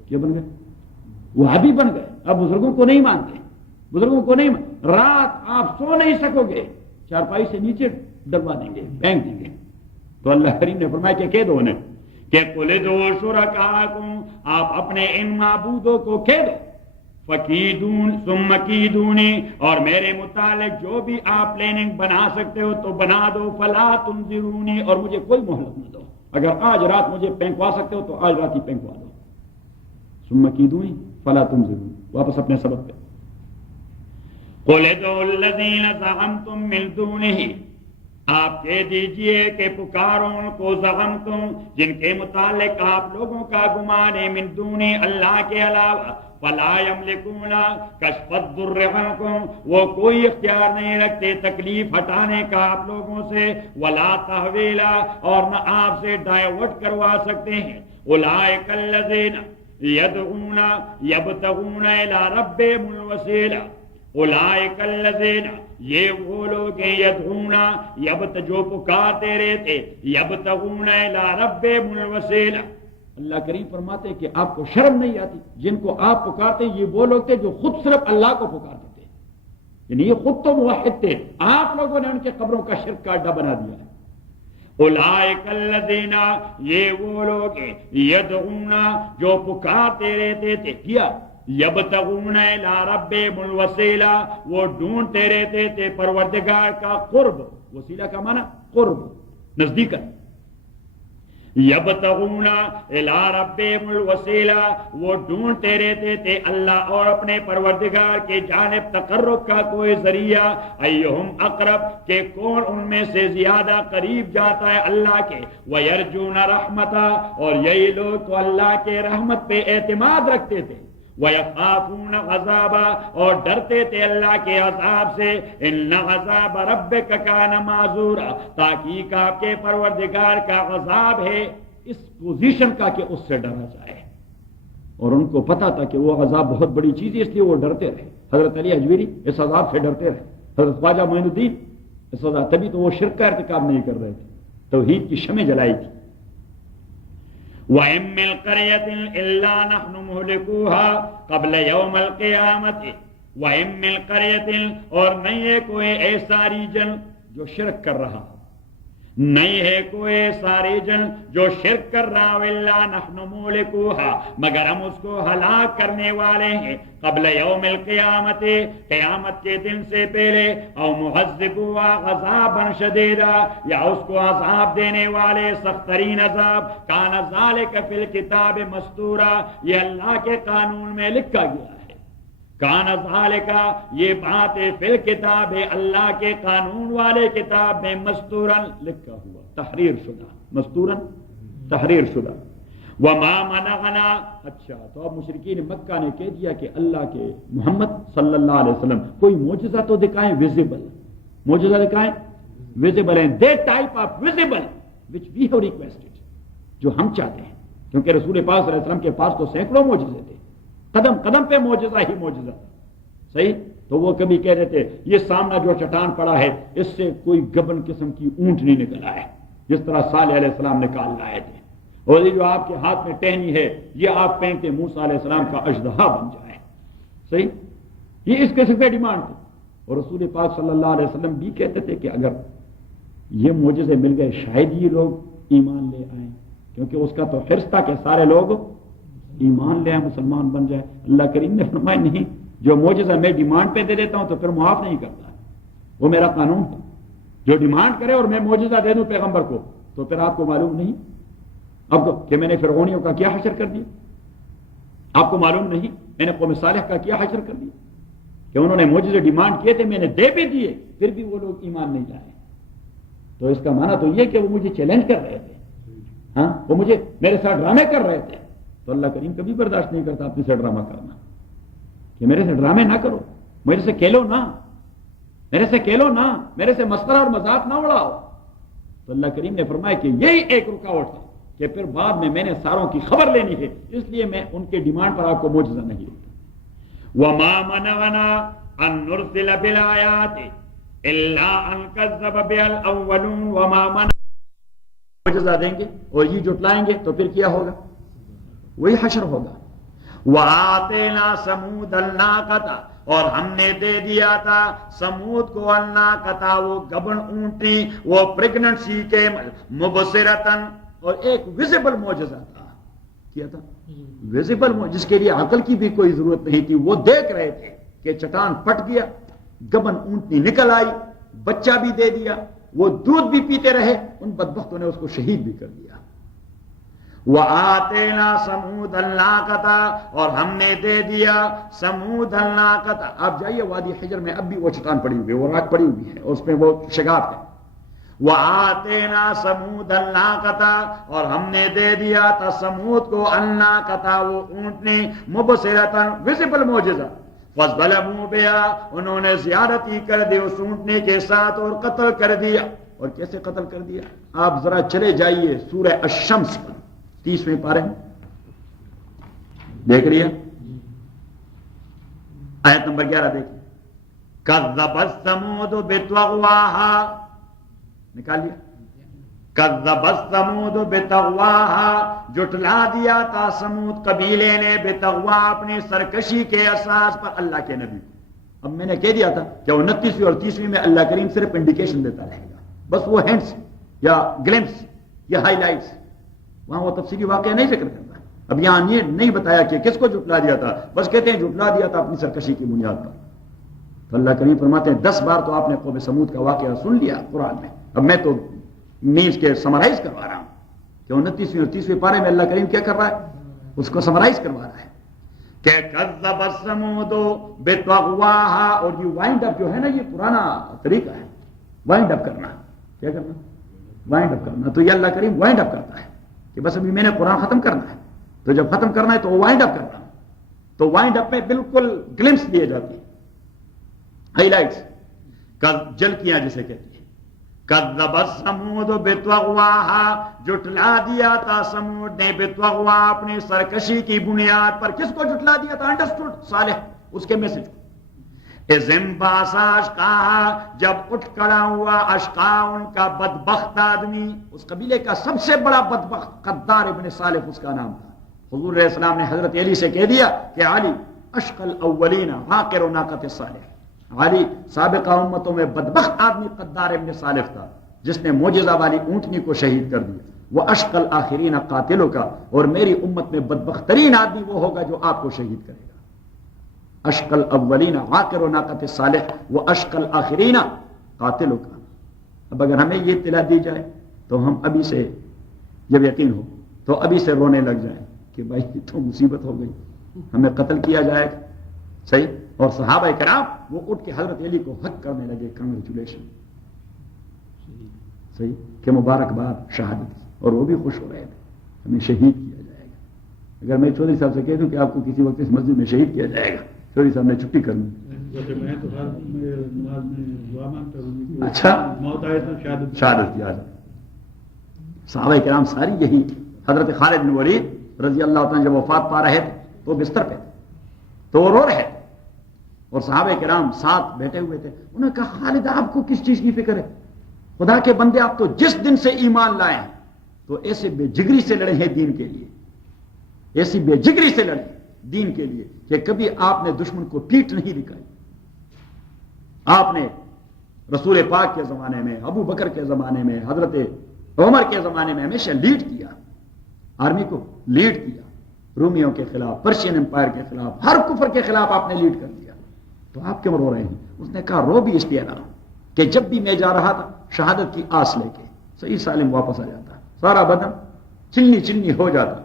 کیا بن گئے؟ وہابی بن گئے. اب بزرگوں کو نہیں مانتے، بزرگوں کو نہیں رات آپ سو نہیں سکو گے، چارپائی سے نیچے ڈلوا دیں گے، پھینک دیں گے. تو اللہ کریم نے فرمایا کہ کہہ دو انہیں کہ قل ادعوا شرکاءکم آپ اپنے ان معبودوں کو کہہ دو. فکیدون ثم کیدونی اور میرے متعلق جو بھی آپ پلاننگ بنا سکتے ہو تو بنا دو. فلا تنظرونی اور مجھے کوئی مہلت نہ دو. اگر آج رات مجھے پھینکوا سکتے ہو تو آج رات ہی پھینکوا دو. ثم کیدونی فلا تنظرونی واپس اپنے سبق پہ. قل ادعوا الذین زعمتم من دونہ آپ کہہ دیجئے کہ پکارو ان کو زعمتم جن کے متعلق آپ لوگوں کا گمان ہے من دونہ اللہ کے علاوہ. فلا یملکون کشف الضر عنکم، وہ کوئی اختیار نہیں رکھتے تکلیف ہٹانے کا آپ لوگوں سے، ولا تحویلا، اور نہ آپ سے ڈائیورٹ کروا سکتے ہیں۔ اولئک الذین یدعون یبتغون الی ربہم الوسیلہ، اولئک الذین، یہ وہ لوگ ہیں، یدعون جو پکارتے رہتے، یبتغون الی ربہم الوسیلہ۔ اللہ کریم فرماتے ہیں کہ آپ کو شرم نہیں آتی؟ جن کو آپ پکارتے یہ وہ لوگ تھے جو خود صرف اللہ کو پکارتے تھے، یعنی یہ خود تو موحد تھے، آپ لوگوں نے ان کے قبروں کا شرک کا اڈا بنا دیا ہے۔ اولئک الذین، یہ وہ لوگ ہیں، یدعون جو پکارتے رہتے تھے، کیا یبتغون الی ربہم الوسیلہ، وہ ڈھونڈتے رہتے تھے پروردگار کا قرب، وسیلہ کا معنی قرب، نزدیک، یبتغون الی ربہم الوسیلہ، وہ ڈھونڈتے رہتے تھے اللہ اور اپنے پروردگار کے جانب تقرب کا کوئی ذریعہ، ایہم اقرب، کہ کون ان میں سے زیادہ قریب جاتا ہے اللہ کے، ویرجون رحمتہ، اور یہی لوگ تو اللہ کے رحمت پہ اعتماد رکھتے تھے، وَيَخَافُونَ عَذَابًا، اور ڈرتے تھے اللہ کے عذاب سے، إِنَّ عَذَابَ رَبِّكَ كَانَ مَعْذُورًا، تاکہ آپ کے پروردگار کا عذاب ہے اس پوزیشن کا کہ اس سے ڈرا جائے، اور ان کو پتا تھا کہ وہ عذاب بہت بڑی چیز ہے، اس لیے وہ ڈرتے رہے۔ حضرت علی اجویری اس عذاب سے ڈرتے رہے، حضرت خواجہ معین الدین اس عذاب، تبھی تو وہ شرک کا ارتکاب نہیں کر رہے تھے، توحید کی شمع جلائی تھی۔ وَإِن مِّن قَرْيَةٍ إِلَّا نَحْنُ مُهْلِكُوهَا قَبْلَ يَوْمِ الْقِيَامَةِ، وَإِن مِّن قَرْيَةٍ، اور نہیں ہے کوئی ایسا ریجن جو شرک کر رہا، نہیں ہے کوئی ایسا ریجن جو شرک کر رہا، إِلَّا نَحْنُ مُهْلِكُوهَا، مگر ہم اس کو ہلاک کرنے والے ہیں، قبل یوم القیامت، قیامت کے دن سے پہلے، او معذبوها عذابا شدیدا، یا اس کو عذاب دینے والے سخت ترین عذاب، کان ذالک فی الکتاب مستورا، یہ اللہ کے قانون میں لکھا گیا ہے، کان ذالک، یہ بات فی الکتاب، اللہ کے قانون والے کتاب میں مستورا لکھا ہوا، تحریر شدہ، مستورا تحریر شدہ۔ وما منعنا، اچھا تو اب مشرکین مکہ نے کہہ دیا کہ اللہ کے محمد صلی اللہ علیہ وسلم کوئی معجزہ تو دکھائیں، ویزیبل معجزہ دکھائیں، ویزیبل ہیں، that type of visible which we have requested, جو ہم چاہتے ہیں، کیونکہ رسول پاک صلی اللہ علیہ وسلم کے پاس تو سینکڑوں معجزے تھے، قدم قدم پہ معجزہ ہی معجزہ تھا، صحیح؟ تو وہ کبھی کہہ رہے تھے یہ سامنا جو چٹان پڑا ہے اس سے کوئی گبن قسم کی اونٹ نہیں نکلا ہے، جس طرح صالح علیہ السلام نکال لائے تھے، اور یہ جو آپ کے ہاتھ میں ٹہنی ہے یہ آپ پھینکتے موسیٰ علیہ السلام کا اژدہا بن جائے، صحیح؟ یہ اس قسم کی ڈیمانڈ تھی، اور رسول پاک صلی اللہ علیہ وسلم بھی کہتے تھے کہ اگر یہ معجزے مل گئے شاید یہ لوگ ایمان لے آئیں، کیونکہ اس کا تو حرص تھا کہ سارے لوگ ایمان لے آئیں، مسلمان بن جائے۔ اللہ کریم نے فرمایا نہیں، جو معجزہ میں ڈیمانڈ پہ دے دیتا ہوں تو پھر معاف نہیں کرتا، وہ میرا قانون ہے، جو ڈیمانڈ کرے اور میں معجزہ دے دوں پیغمبر کو تو پھر آپ کو معلوم نہیں اب کہ میں نے فرعونیوں کا کیا حشر کر دیا، آپ کو معلوم نہیں میں نے قوم صالح کا کیا حشر کر دیا، کہ انہوں نے معجزے ڈیمانڈ کیے تھے، میں نے دے بھی دیے، پھر بھی وہ لوگ ایمان نہیں لائے۔ تو اس کا معنی تو یہ کہ وہ مجھے چیلنج کر رہے تھے، ہاں وہ مجھے میرے ساتھ ڈرامے کر رہے تھے، تو اللہ کریم کبھی برداشت نہیں کرتا اپنے سے ڈرامہ کرنا، کہ میرے سے ڈرامے نہ کرو، میرے سے کھیلو نہ، میرے سے کھیلو نہ، میرے سے مسخرہ اور مذاق نہ اڑاؤ۔ تو اللہ کریم نے فرمایا کہ یہی ایک رکاوٹ ہے کہ پھر بعد میں نے ساروں کی خبر لینی ہے، اس لیے میں ان کے ڈیمانڈ پر آپ کو معجزہ نہیں دیتا۔ وَمَا مَنَعَنَا أَن نُرْسِلَ بِالْآيَاتِ إِلَّا أَن كَذَّبَ بِهَا الْأَوَّلُونَ، وَمَا مَنَعَنَا، معجزہ دیں گے اور یہ جھٹلائیں گے تو پھر کیا ہوگا؟ وہی حشر ہوگا۔ وَآتَيْنَا ثَمُودَ النَّاقَةَ، اور ہم نے دے دیا تھا سمود کو الناقۃ، وہ گبن اونٹنی، وہ پریگننسی کے مبصرتن، اور ایک ویزیبل معجزہ تھا، کیا تھا؟ ویزیبل، جس کے لیے عقل کی بھی کوئی ضرورت نہیں تھی، وہ دیکھ رہے تھے کہ چٹان پھٹ گیا، گبن اونٹنی نکل آئی، بچہ بھی دے دیا، وہ دودھ بھی پیتے رہے، ان بدبختوں نے اس کو شہید بھی کر دیا۔ وَآتَيْنَا ثَمُودَ النَّاقَةَ، اور ہم نے دے دیا سمود الناقۃ۔ آپ جائیے وادی حجر میں اب بھی وہ چٹان پڑی ہوئی ہے، وہ راک پڑی ہوئی ہے، اس میں وہ شگاف ہے۔ وَآتَيْنَا سَمُودَ النَّاقَةَ اور ہم نے دے دیا تھا سمود کو الناقۃ وہ اونٹنی مبصرۃ ویزیبل معجزہ فَظَلَمُوا بِهَا انہوں نے زیادتی کر دی اس اونٹنی کے ساتھ اور قتل کر دیا. اور کیسے قتل کر دیا؟ آپ ذرا چلے جائیے سورہ الشمس پر 30ویں پارے میں دیکھ رہی ہے آیت نمبر 11 دیکھیں. کذبت ثمود بطغواها نکال لیا. کذبت ثمود بطغواها جٹلا دیا تھا سمود قبیلے نے بطغوا اپنی سرکشی کے اساس پر اللہ کے نبی کو. اب میں نے کہہ دیا تھا کہ 29ویں اور 30ویں میں اللہ کریم صرف انڈیکیشن دیتا رہے گا، بس وہ ہینڈس یا گلمپس یا ہائی لائٹس، وہاں وہ تفصیلی واقعہ نہیں ذکر کرتا. اب یہاں یہ نہیں بتایا کہ کس کو جھٹلا دیا تھا، بس کہتے ہیں جھٹلا دیا تھا اپنی سرکشی کی بنیاد پر. تو اللہ کریم فرماتے ہیں 10 بار تو آپ نے قوم سمود کا واقعہ سن لیا قرآن میں، اب میں تو مینز کے سمرائز کروا رہا ہوں کہ 29ویں اور 30ویں پارے میں اللہ کریم کیا کر رہا ہے، اس کو سمرائز کروا رہا ہے کہ کذبت ثمود بطغواها. اور یہ وائنڈ اپ جو ہے نا یہ پرانا طریقہ ہے وائنڈ اپ کرنا. کیا کرنا؟ وائنڈ اپ کرنا. تو یہ اللہ کریم وائنڈ اپ کرتا ہے کہ بس ابھی میں نے قرآن ختم کرنا ہے، تو جب ختم کرنا ہے تو وہ وائنڈ اپ کرنا ہے. تو وائنڈ اپ میں بالکل گلمپس دیے جاتے ہیں، ہائی لائٹس، جھلکیاں جسے کہتے ہیں. کذبت ثمود بطغواها جٹلا دیا تھا سمود نے بطغوا اپنی سرکشی کی بنیاد پر. کس کو جٹلا دیا تھا؟ انڈرسٹوڈ صالح اس کے میسج کو. ازمباسا اشقاہا جب اٹھ کھڑا ہوا اشقا ان کا بدبخت آدمی، اس قبیلے کا سب سے بڑا بدبخت قدار ابن صالح اس کا نام تھا. حضور علیہ السلام نے حضرت علی سے کہہ دیا کہ علی اشقى الاولین عاقر ناقۃ صالح. علی سابقہ امتوں میں بدبخت آدمی قدار ابن صالح تھا جس نے معجزہ والی اونٹنی کو شہید کر دیا. وہ اشقى الاخرین قاتلوں کا، اور میری امت میں بدبخت ترین آدمی وہ ہوگا جو آپ کو شہید کرے گا. اشقى الاولین عاقر ناقۃ صالح و اشقى الاخرین قاتلوں کا. اب اگر ہمیں یہ اطلاع دی جائے تو ہم ابھی سے جب یقین ہو تو ابھی سے رونے لگ جائیں کہ بھائی یہ تو مصیبت ہو گئی، ہمیں قتل کیا جائے گا. صحیح. اور صحابہ کرام وہ اٹھ کے حضرت علی کو حق کرنے لگے، کنگریچولیشن، صحیح کہ مبارکباد شہادت. اور وہ بھی خوش ہو رہے تھے ہمیں شہید کیا جائے گا. اگر میں چودھری صاحب سے کہہ دوں کہ آپ کو کسی وقت اس مسجد میں شہید کیا جائے گا، چودھری صاحب نے چھٹی کر لی. اچھا شہادت کیا جائے. صحابہ کرام ساری یہی. حضرت خالد بن ولید رضی اللہ تعالیٰ جب وفات پا رہے تھے تو بستر پہ تھے تو وہ رو رہے تھے، اور صحابہ کرام ساتھ بیٹھے ہوئے تھے. انہوں نے کہا خالد آپ کو کس چیز کی فکر ہے؟ خدا کے بندے آپ تو جس دن سے ایمان لائے ہیں تو ایسے بے جگری سے لڑے ہیں دین کے لیے، ایسی بے جگری سے لڑے دین کے لیے کہ کبھی آپ نے دشمن کو پیٹ نہیں دکھائی. آپ نے رسول پاک کے زمانے میں، ابو بکر کے زمانے میں، حضرت عمر کے زمانے میں ہمیشہ لیڈ کیا، آرمی کو لیڈ کیا. رومیوں کے خلاف، پرشین امپائر کے خلاف، ہر کفر کے خلاف آپ نے لیڈ کر دیا. تو آپ کیوں رو رہے ہیں؟ اس نے کہا رو بھی اس لیے رہا کہ جب بھی میں جا رہا تھا شہادت کی آس لے کے صحیح سالم واپس آ جاتا، سارا بدن چنی چنی ہو جاتا،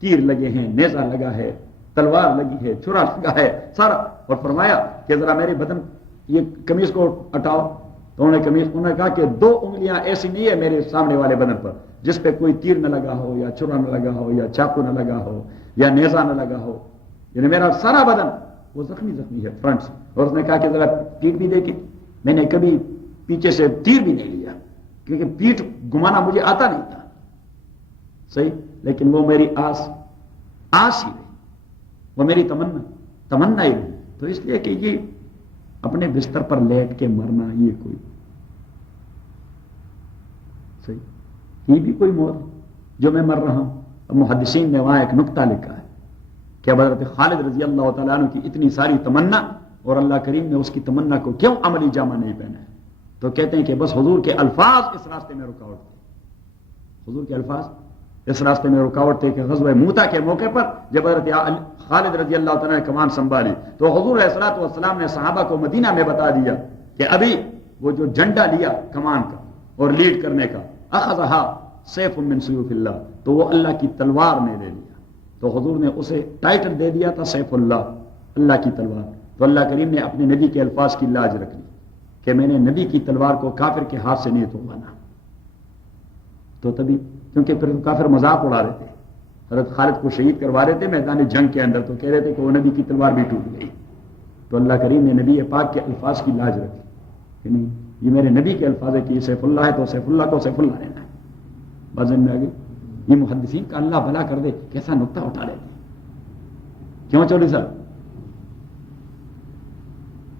تیر لگے ہیں، نیزہ لگا ہے، تلوار لگی ہے، چھرا لگا ہے سارا. اور فرمایا کہ ذرا میرے بدن یہ قمیض کو ہٹاؤ. تو انہوں نے کہا کہ 2 انگلیاں ایسی نہیں ہے میرے سامنے والے بدن پر جس پہ کوئی تیر نہ لگا ہو، یا چھرا نہ لگا ہو، یا چاقو نہ لگا ہو، یا نیزہ نہ لگا ہو. یعنی میرا سارا بدن وہ زخمی ہے فرنٹ سے. اور اس نے کہا کہ ذرا پیٹ بھی دیکھیں. میں نے کبھی پیچھے سے تیر بھی نہیں لیا کیونکہ پیٹ گمانا مجھے آتا نہیں تھا، صحیح. لیکن وہ میری آس ہی رہی، وہ میری تمنا ہی رہی. تو اس لیے کہ یہ اپنے بستر پر لیٹ کے مرنا یہ کوئی صحیح یہ بھی کوئی موت جو میں مر رہا ہوں. اب محدثین نے وہاں ایک نقطہ لکھا ہے کہ اب حضرت خالد رضی اللہ تعالیٰ عنہ کی اتنی ساری تمنا اور اللہ کریم نے اس کی تمنا کو کیوں عملی جامہ نہیں پہنا ہے؟ تو کہتے ہیں کہ بس حضور کے الفاظ اس راستے میں رکاوٹ تھے. حضور کے الفاظ اس راستے میں رکاوٹ تھے کہ غزوہ موتا کے موقع پر جب حضرت خالد رضی اللہ تعالیٰ نے کمان سنبھالی تو حضور علیہ الصلوۃ والسلام نے صحابہ کو مدینہ میں بتا دیا کہ ابھی وہ جو جھنڈا لیا کمان کا اور لیڈ کرنے کا، اخذھا سیف من سیوف اللہ، تو وہ اللہ کی تلوار نے لے لیا. تو حضور نے اسے ٹائٹل دے دیا تھا سیف اللہ، اللہ کی تلوار. تو اللہ کریم نے اپنے نبی کے الفاظ کی لاج رکھ لی کہ میں نے نبی کی تلوار کو کافر کے ہاتھ سے نہیں توڑوانا. تو تبھی کیونکہ پھر کافر مذاق اڑا رہے تھے, حضرت خالد کو شہید کروا رہے تھے میدان جنگ کے اندر, تو کہہ رہے تھے کہ وہ نبی کی تلوار بھی ٹوٹ گئی. تو اللہ کریم نے نبی پاک کے الفاظ کی لاج رکھی کہ نہیں, یہ میرے نبی کے الفاظ ہے کہ یہ سیف اللہ ہے تو سیف اللہ کو سیف اللہ لینا ہے. بازن میں آگے یہ محدثین کا اللہ بھلا کر دے کیسا نقطہ اٹھا لیتے ہیں. کیوں چولی صاحب؟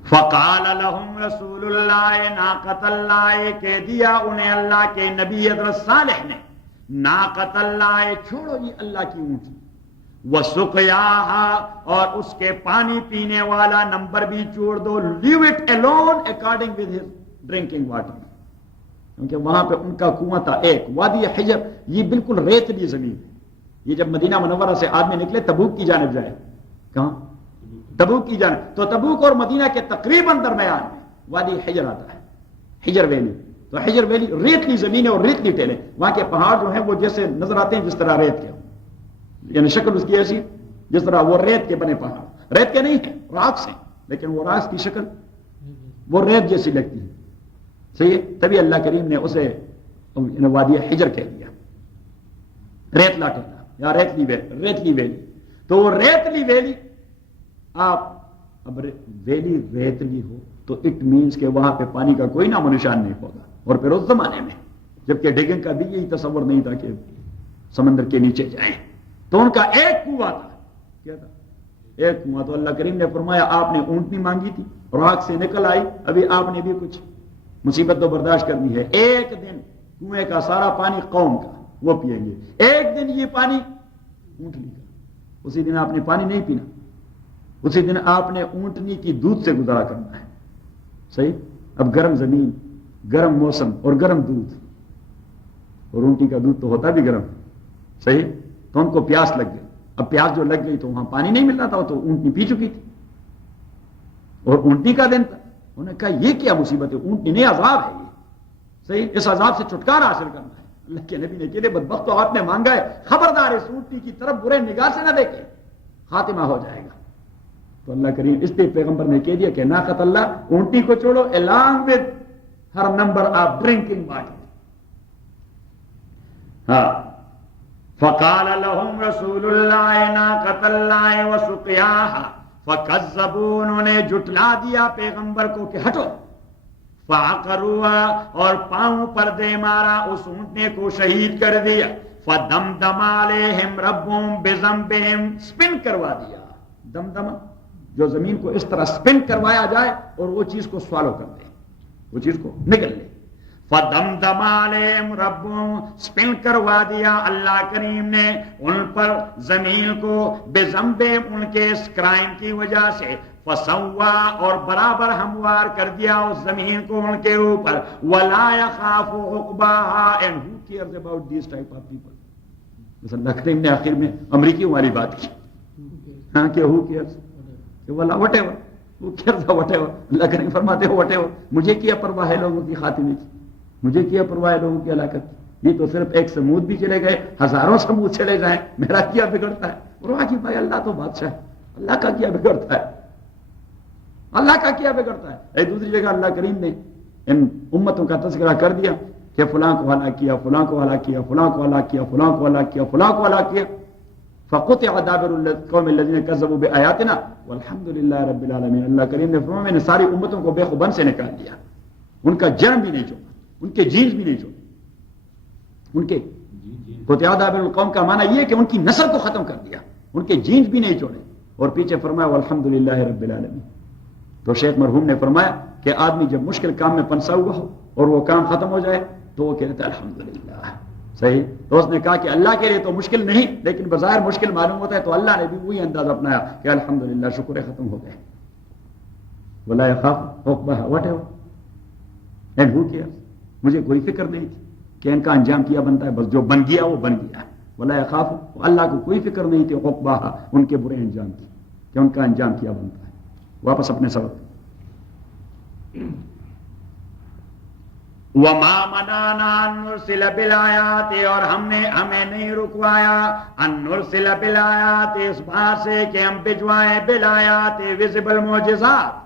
فقال لهم رسول اللہ ناقۃ اللہ, کہہ دیا انہیں اللہ کے نبی حضرت صالح نے, ناقۃ اللہ چھوڑو یہ اللہ کی اونٹی, وسقیاها اور اس کے پانی پینے والا نمبر بھی چھوڑ دو, leave it alone according with his drinking water, کیونکہ وہاں پہ ان کا کنواں تھا ایک. وادی حجر یہ بالکل ریتلی زمین ہے. یہ جب مدینہ منورہ سے آدمی نکلے تبوک کی جانب جائے, کہاں؟ تبوک کی جانب, تو تبوک اور مدینہ کے تقریباً درمیان میں وادی حجر آتا ہے, حجر ویلی. تو حجر ویلی ریتلی زمین ہے اور ریتلی ٹیلے, وہاں کے پہاڑ جو ہیں وہ جیسے نظر آتے ہیں جس طرح ریت کے, یعنی شکل اس کی ایسی جس طرح وہ ریت کے بنے پہاڑ, ریت کے نہیں ہیں, راکس ہیں, لیکن وہ راکس کی شکل وہ ریت جیسی لگتی ہے. صحیح ہے, تبھی اللہ کریم نے اسے وادی حجر کہہ دیا, ریتلا ٹیلا یا ریتلی ویلی. تو وہ ریتلی ویلی, آپ اب ویلی ریتلی ہو تو اٹ مینس کہ وہاں پہ پانی کا کوئی نام و نشان نہیں ہوگا. اور پھر اس زمانے میں جبکہ ڈگنگ کا بھی یہی تصور نہیں تھا کہ سمندر کے نیچے جائیں, تو ان کا ایک کنواں تھا. کیا تھا؟ ایک کنواں. تو اللہ کریم نے فرمایا آپ نے اونٹنی مانگی تھی, راک سے نکل آئی, ابھی آپ نے بھی کچھ مصیبت تو برداشت کرنی ہے. ایک دن کنویں کا سارا پانی قوم کا وہ پیئیں گے, ایک دن یہ پانی اونٹنی کا. اسی دن آپ نے پانی نہیں پینا, اسی دن آپ نے اونٹنی کی دودھ سے گزارا کرنا ہے. صحیح. اب گرم زمین, گرم موسم اور گرم دودھ, اور اونٹی کا دودھ تو ہوتا بھی گرم. صحیح. تو ان کو پیاس لگ گئی. اب پیاس جو لگ گئی تو وہاں پانی نہیں مل رہا تھا, تو اونٹنی پی چکی تھی اور اونٹنی کا دن تھا. انہوں نے کہا یہ کیا مصیبت ہے, اونٹنی نہیں عذاب ہے یہ. صحیح. اس عذاب سے چھٹکارا حاصل کرنا ہے. اللہ کے نبی نے کہے بدبخت تو آپ نے مانگا ہے, خبردار اس اونٹنی کی طرف برے نگاہ سے نہ دیکھے, خاتمہ ہو جائے گا. تو اللہ کریم اس پہ پیغمبر نے کہہ دیا کہ ناقۃ اللہ اونٹنی کو چھوڑو along with her number of drinking water. ہاں. فقال لهم رسول اللہ ناقۃ اللہ وسقیاها فکذبوا, انہوں نے جھٹلا دیا پیغمبر کو کہ ہٹو. فعقروها اور پاؤں پر دے مارا, اس اونٹنے کو شہید کر دیا. فدمدم علیہم ربهم بذنبهم, سپن کروا دیا. دمدم جو زمین کو اس طرح سپن کروایا جائے اور وہ چیز کو سوالو کر دے, وہ چیز کو نگل لے. فدمدم علیہم ربهم, سپن کروا دیا اللہ کریم نے ان پر زمین کو, بذنبهم ان کے اس کرائم کی وجہ سے. فسوا اور برابر ہموار کر دیا اس زمین کو ان کے اوپر. ولا يخاف عقباها, and who cares about these type of people. بس اللہ کریم نے آخر میں امریکیوں والی بات کی, ہاں کہ who cares, کہ واللہ whatever, who cares whatever. Allah کریم فرماتے ہو وٹ ایور, مجھے کیا پرواہ ہے لوگوں کی خاتمے کی, مجھے کیا پرواہ ہے لوگوں کی ہلاکت کی. یہ تو صرف ایک سمود بھی چلے گئے, ہزاروں سمود چلے جائیں, میرا کیا بگڑتا ہے. پرواہ کی بھائی, اللہ تو بادشاہ ہے, اللہ کا کیا بگڑتا ہے, اللہ کا کیا بگڑتا ہے. ایک دوسری جگہ اللہ کریم نے ان امتوں کا تذکرہ کر دیا کہ فلاں کو ہلاک کیا, فلاں کو ہلاک کیا, فلاں کو ہلاک کیا, فلاں کو ہلاک کیا, فلاں کو ہلاک کیا. فقطع دابر القوم الذين كذبوا بآياتنا والحمد لله رب العالمين. اللہ کریم نے فرمایا میں نے ساری امتوں کو بے خوبن سے نکال دیا, ان کا جرم بھی نہیں چھوڑا, ان کے جینز بھی نہیں چھوڑے. ان کے قطع دابر القوم کا معنی یہ ہے کہ ان کی نسل کو ختم کر دیا, ان کے جینز بھی نہیں چھوڑے. اور پیچھے فرمایا والحمد للہ رب العالمین. تو شیخ مرحوم نے فرمایا کہ آدمی جب مشکل کام میں پنسا ہوا ہو اور وہ کام ختم ہو جائے تو وہ کہتا ہے الحمدللہ. صحیح. تو اس نے کہا کہ اللہ کے لیے تو مشکل نہیں, لیکن بظاہر مشکل معلوم ہوتا ہے, تو اللہ نے بھی وہی انداز اپنایا کہ الحمدللہ شکر ختم ہو گئے. ولا یخاف عقباها whatever and who cares, مجھے کوئی فکر نہیں تھی کہ ان کا انجام کیا بنتا ہے, بس جو بن گیا وہ بن گیا. ولا یخاف, اللہ کو کوئی فکر نہیں تھی عقباها ان کے برے انجام کی, کہ ان کا انجام کیا بنتا ہے. واپس اپنے سبق. وما منعنا ان نرسل بالآیات, اور ہمیں نہیں رکوایا ان نرسل بالآیات, اس بات سے کہ ہم بھجوائیں بالآیات ویزیبل معجزات.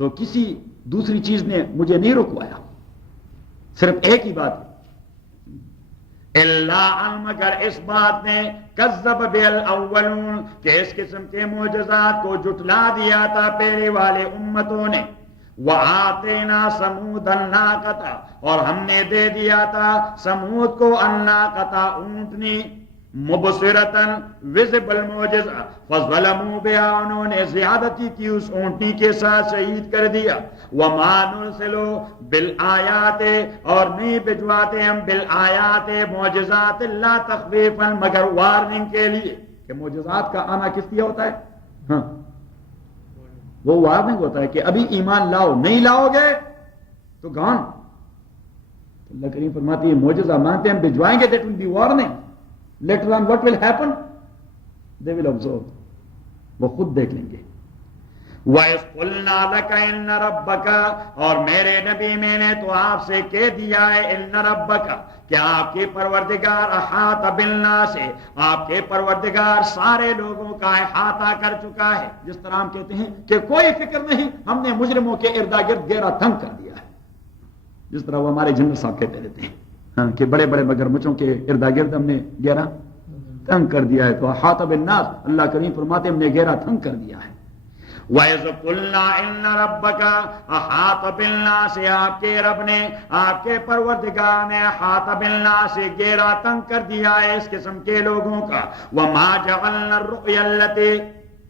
تو کسی دوسری چیز نے مجھے نہیں رکوایا، صرف ایک ہی بات ہے، اللہ مگر اس بات نے کذب بالاولون کہ اس قسم کے معجزات کو جھٹلا دیا تھا پہلے والے امتوں نے، وآتینا ثمود الناقۃ اور ہم نے دے دیا تھا سمود کو الناقۃ اونٹنی، مبصرتن ویزیبل معجزہ، فظلموا بها انہوں نے زیادتی کی اس اونٹنی کے ساتھ شہید کر دیا، وما نرسل بالآیات اور نہیں بھجواتے ہم بالآیات معجزات اللہ تخویفا مگر وارننگ کے لیے، کہ معجزات کا آنا کس لیے ہوتا ہے؟ ہاں وہ وارننگ ہوتا ہے کہ ابھی ایمان لاؤ، نہیں لاؤ گے تو گان۔ اللہ کریم فرماتی ہے معجزہ مانتے ہم بھجوائیں گے، that will be warning. Later on what will happen? They will observe. وہ خود دیکھ لیں گے۔ وَإِذْ قُلْنَا لَكَ إِنَّ رَبَّكَ اور میرے نبی میں نے تو آپ سے کہہ دیا ہے إِنَّ رَبَّكَ کہ آپ کے پروردگار احاط بالناس سے، آپ کے پروردگار سارے لوگوں کا احاطہ کر چکا ہے، جس طرح ہم کہتے ہیں کہ کوئی فکر نہیں، ہم نے مجرموں کے اردا گرد گھیرا تنگ کر دیا ہے، جس طرح وہ ہمارے جنرل صاحب کہتے رہتے ہیں ہاں کہ بڑے بڑے مگرمچھوں کے اردا گرد ہم نے گھیرا تنگ کر دیا ہے، تو احاط بالناس اللہ کریم فرماتے ہم نے گھیرا تنگ کر دیا ہے۔ وَإِذْ قُلْنَا إِنَّ رَبَّكَ أَحَاطَ بِالنَّاسِ آپ کے رب نے، آپ کے پروردگار نے احاطہ بالناس سے گھیرا تنگ کر دیا ہے اس قسم کے لوگوں کا۔ وَمَا جَعَلْنَا الرُّؤْيَا الَّتِي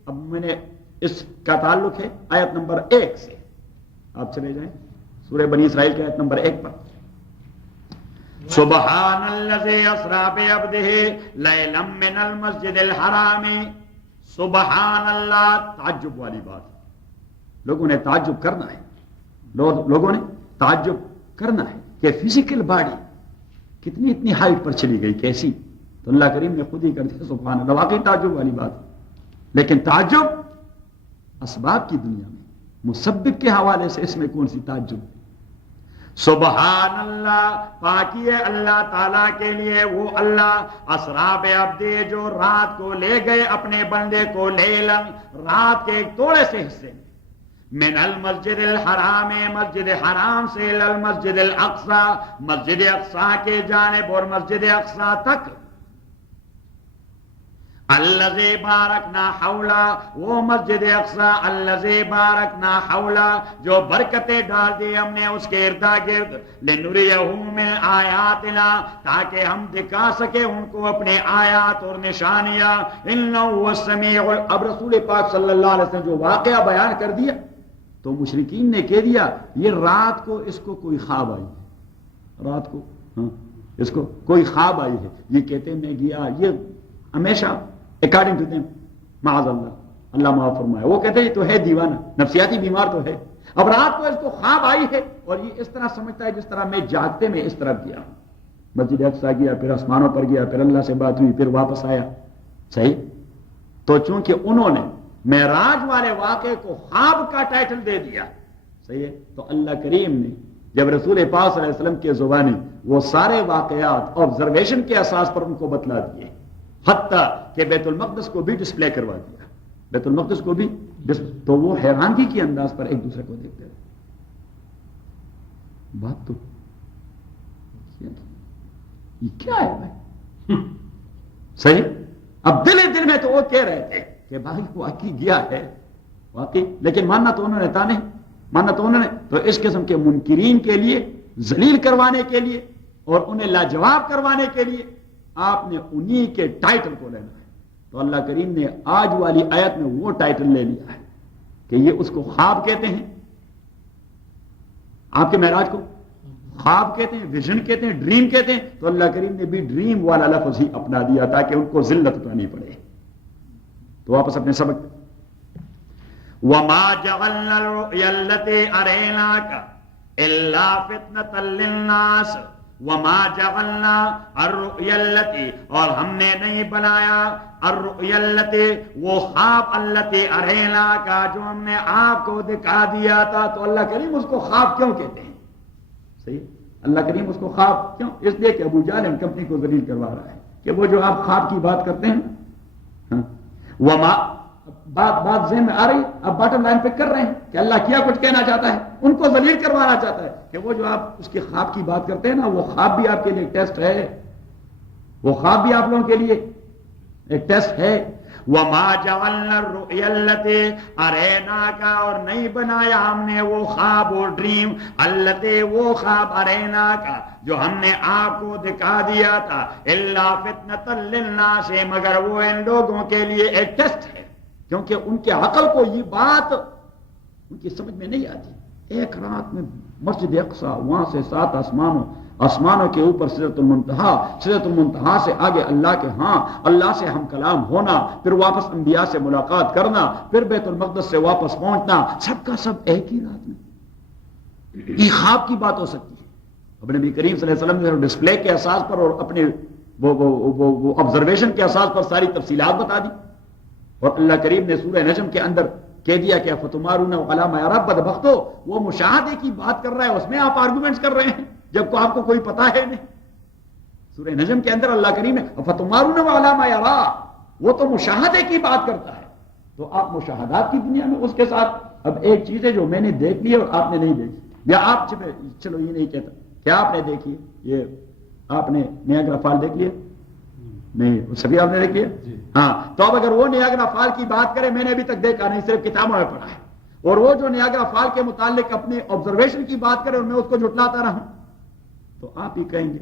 اب میں نے اس کا تعلق ہے آیت نمبر 1 سے، آپ چلے جائیں سورہ بنی اسرائیل کی آیت نمبر 1 پر۔ سبحان الذی اسری بعبدہ لیلا من المسجد الحرام، سبحان اللہ، تعجب والی بات ہے، لوگوں نے تعجب کرنا ہے، لوگوں نے تعجب کرنا ہے کہ فزیکل باڈی کتنی اتنی ہائٹ پر چلی گئی، کیسی؟ تو اللہ کریم نے خود ہی کر دیا سبحان اللہ، واقعی تعجب والی بات ہے۔ لیکن تعجب اسباب کی دنیا میں، مسبب کے حوالے سے اس میں کون سی تعجب؟ سبحان اللہ، پاکی ہے اللہ تعالیٰ کے لیے، وہ اللہ اسری بعبدہ جو رات کو لے گئے اپنے بندے کو، لیلاً رات کے ایک تھوڑے سے حصے میں، من المسجد الحرام مسجد حرام سے، المسجد الاقصی مسجد اقصی کے جانب اور مسجد اقصی تک، الذی بارکنا حولا، وہ مسجد اقصی الذی بارکنا حولا جو برکتیں ڈال دی ہم نے اس کے اردا گرد، لنریہ من آیاتنا تاکہ ہم دکھا سکے ان کو اپنے آیات اور نشانیاں، انہ هو السمیع۔ اب رسول پاک صلی اللہ علیہ وسلم جو واقعہ بیان کر دیا تو مشرکین نے کہہ دیا یہ رات کو اس کو کوئی خواب آئی ہے، رات کو اس کو کوئی خواب آئی ہے، یہ کہتے میں گیا، یہ ہمیشہ اکارڈنگ ٹو دیم معاذ اللہ، اللہ معاف فرمائے، وہ کہتے ہیں یہ تو ہے دیوانہ، نفسیاتی بیمار تو ہے، اب رات کو اس کو خواب آئی ہے اور یہ اس طرح سمجھتا ہے جس طرح میں جاگتے میں اس طرف گیا، مسجد اقصی گیا، پھر آسمانوں پر گیا، پھر اللہ سے بات ہوئی، پھر واپس آیا، صحیح؟ تو چونکہ انہوں نے معراج والے واقعے کو خواب کا ٹائٹل دے دیا، صحیح ہے، تو اللہ کریم نے جب رسول پاک صلی اللہ علیہ وسلم کے زبانی وہ سارے واقعات آبزرویشن کے اساس پر ان کو بتلا دیے، حتیٰ کہ بیت المقدس کو بھی ڈسپلے کروا دیا، بیت المقدس کو بھی تو وہ حیرانگی کے انداز پر ایک دوسرے کو دیکھتے رہے، بات تو یہ کیا ہے بھائی؟ صحیح؟ اب دل میں تو وہ کہہ رہے تھے کہ بھائی واقعی گیا ہے واقعی، لیکن ماننا تو انہوں نے تھا نہیں، ماننا تو انہوں نے، تو اس قسم کے منکرین کے لیے ذلیل کروانے کے لیے اور انہیں لاجواب کروانے کے لیے آپ نے انہی کے ٹائٹل کو لینا ہے، تو اللہ کریم نے آج والی آیت میں وہ ٹائٹل لے لیا ہے کہ یہ اس کو خواب کہتے ہیں، آپ کے معراج کو خواب کہتے ہیں، ویژن کہتے ہیں، ڈریم کہتے ہیں، تو اللہ کریم نے بھی ڈریم والا لفظ ہی اپنا دیا تاکہ ان کو ذلت اٹھانی پڑے۔ تو واپس اپنے سبق، وَمَا جَعَلْنَا الرُّؤْيَا الَّتِي أَرَيْنَاكَ إِلَّا فِتْنَةً لِلنَّاسِ وَمَا جَعَلْنَا الرُّؤْيَا الَّتِي اور ہم نے نہیں بنایا الرُّؤْيَا الَّتِي وہ خواب الَّتِي أَرَيْنَاكَ جو ہم نے آپ کو دکھا دیا تھا، تو اللہ کریم اس کو خواب کیوں کہتے ہیں؟ صحیح، اللہ کریم اس کو خواب کیوں؟ اس لیے کہ ابو جہل کمپنی کو ذلیل کروا رہا ہے کہ وہ جو آپ خواب کی بات کرتے ہیں، وما بات ذہن میں آ رہی، اب باٹم لائن پہ کر رہے ہیں کہ اللہ کیا کچھ کہنا چاہتا ہے، ان کو ذلیل کروانا چاہتا ہے کہ وہ جو آپ اس کے خواب کی بات کرتے ہیں نا، وہ خواب بھی آپ کے لیے ایک ٹیسٹ ہے، وہ خواب بھی آپ لوگوں کے لیے ایک ٹیسٹ ہے۔ وَمَا جَعَلْنَا الرُّؤْيَا الَّتِي أَرَيْنَاكَ، اور نہیں بنایا ہم نے وہ خواب اور ڈریم، الَّتِي وہ خواب أَرَيْنَاكَ جو ہم نے آپ کو دکھا دیا تھا، إِلَّا فِتْنَةً لِلنَّاسِ مگر وہ ان لوگوں کے لیے ایک ٹیسٹ ہے، کیونکہ ان کے عقل کو یہ بات ان کی سمجھ میں نہیں آتی۔ ایک رات میں مسجد اقصی، وہاں سے 7 آسمانوں کے اوپر سدرۃ المنتہا سے آگے اللہ کے ہاں اللہ سے ہم کلام ہونا، پھر واپس انبیاء سے ملاقات کرنا، پھر بیت المقدس سے واپس پہنچنا، سب کا سب ایک ہی رات میں۔ یہ خواب کی بات ہو سکتی ہے؟ اب نبی کریم صلی اللہ علیہ وسلم نے ڈسپلے کے اساس پر اور اپنے وہ آبزرویشن کے اساس پر ساری تفصیلات بتا دی، اور اللہ کریم نے سورہ نجم کے اندر کہہ دیا کہ فتمارون علی ما یری، بدبختو وہ مشاہدے کی بات کر رہا ہے، اس میں آپ آرگومنٹس کر رہے ہیں جب کو آپ کو کوئی پتہ ہے نہیں۔ سورہ نجم کے اندر اللہ کریم ہے فتمارون علی ما یری، وہ تو مشاہدے کی بات کرتا ہے، تو آپ مشاہدات کی دنیا میں اس کے ساتھ۔ اب ایک چیز ہے جو میں نے دیکھ لی اور آپ نے نہیں دیکھی، یا آپ چلو یہ نہیں کہتا کہ آپ نے دیکھی، یہ آپ نے نیاگرا فال دیکھ لیا؟ نہیں، سبھی آپ نے دیکھ لیا؟ ہاں، تو اب اگر وہ نیاگرا فال کی بات کرے، میں نے ابھی تک دیکھا نہیں، صرف کتابوں میں پڑھا ہے، اور وہ جو نیاگرا فال کے متعلق اپنے آبزرویشن کی بات کرے اور میں اس کو جھٹلاتا رہا، تو آپ ہی کہیں گے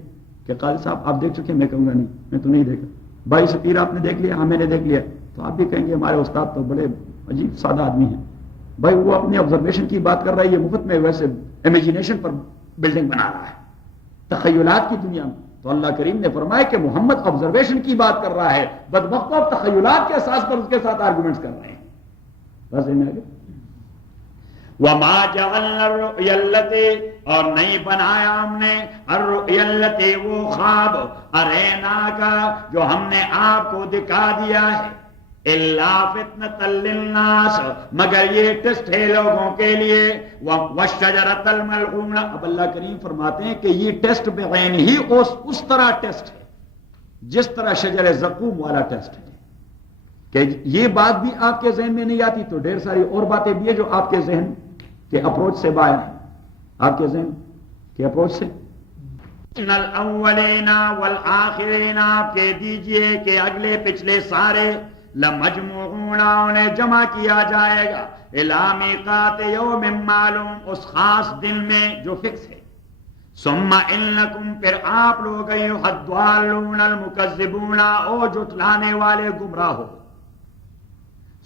کہ قاضی صاحب آپ دیکھ چکے، میں کہوں گا نہیں، میں تو نہیں دیکھا۔ 22 پیر آپ نے دیکھ لیا؟ ہاں میں نے دیکھ لیا۔ تو آپ بھی کہیں گے ہمارے استاد تو بڑے عجیب سادہ آدمی ہیں، بھائی وہ اپنے آبزرویشن کی بات کر رہا ہے، یہ مفت میں ویسے امیجینیشن پر بلڈنگ بنا رہا ہے، تخیلات کی دنیا میں۔ تو اللہ کریم نے فرمایا کہ محمد آبزرویشن کی بات کر رہا ہے، بدبختو اب تخیلات کے اساس پر اس کے ساتھ آرگومنٹس کر رہے ہیں۔ بس میں آگے وَمَا جَعَلْنَا الرُّؤْيَا الَّتِي، اور نہیں بنایا ہم نے الرُّؤْيَا الَّتِي وہ خواب، أَرَيْنَاكَ جو ہم نے آپ کو دکھا دیا ہے، إِلَّا فِتْنَةً لِلنَّاسِ مگر یہ ٹیسٹ ہے لوگوں کے لیے، وَالشَّجَرَةَ الْمَلْعُونَةَ۔ اب اللہ کریم فرماتے ہیں کہ یہ ٹیسٹ بعین ہی اس طرح ٹیسٹ ہے جس طرح شجر زقوم والا ٹیسٹ ہے، کہ یہ بات بھی آپ کے ذہن میں نہیں آتی تو ڈھیر ساری اور باتیں بھی ہیں جو آپ کے ذہن کے اپروچ سے باہر ہیں، آپ کے ذہن کے اپروچ سے۔ ان الاولین والآخرین، آپ کہہ دیجئے کہ اگلے پچھلے سارے، لمجموعون انہیں جمع کیا جائے گا، الی میقات یوم معلوم، اس خاص دن میں جو فکس ہے، ثم انکم پھر آپ لوگ ایھا الضالون المکذبون، او جھٹلانے والے گمراہ ہو،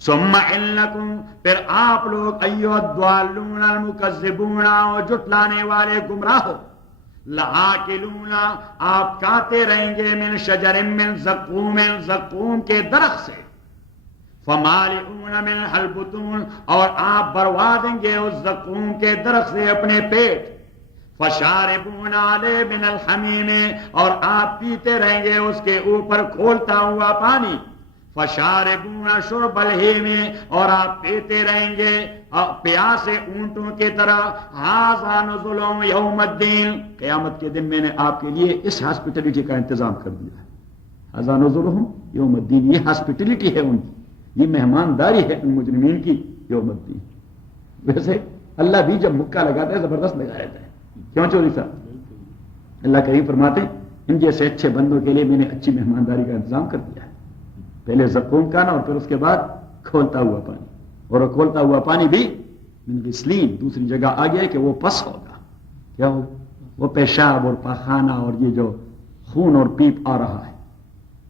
ثم انکم پھر آپ لوگ ایھا الضالون المکذبون، او جھٹلانے والے گمراہ ہو، لآکلون آپ کھاتے رہیں گے، من شجر من زقوم، زقوم کے درخت سے، فمالئون منہ البطون، اور آپ بھروا دیں گے اس زقوم کے درخت سے اپنے پیٹ، فشاربون علیہ من الحمیم، اور آپ پیتے رہیں گے اس کے اوپر کھولتا ہوا پانی، فشاربون شرب الہیم، اور آپ پیتے رہیں گے پیاسے اونٹوں کی طرح، ھذا نزلهم یوم الدین، قیامت کے دن میں نے آپ کے لیے اس ہاسپٹلٹی کا انتظام کر دیا ہے، ھذا نزلهم یوم الدین، یہ ہاسپٹلٹی ہے ان کی، یہ مہمانداری ہے ان مجرمین کی یوم الدین۔ ویسے اللہ بھی جب مکہ لگاتا ہے زبردست لگا رہتا ہے، کیوں چوری صاحب؟ اللہ کریم فرماتے ہیں ان جیسے اچھے بندوں کے لیے میں نے اچھی مہمانداری کا انتظام کر دیا ہے، پہلے زقوم کا نا، اور پھر اس کے بعد کھولتا ہوا پانی، اور وہ کھولتا ہوا پانی بھی من غسلین، دوسری جگہ آ گیا کہ وہ پس ہوگا، کیا ہوگا؟ وہ پیشاب اور پاخانہ اور یہ جو خون اور پیپ آ رہا ہے،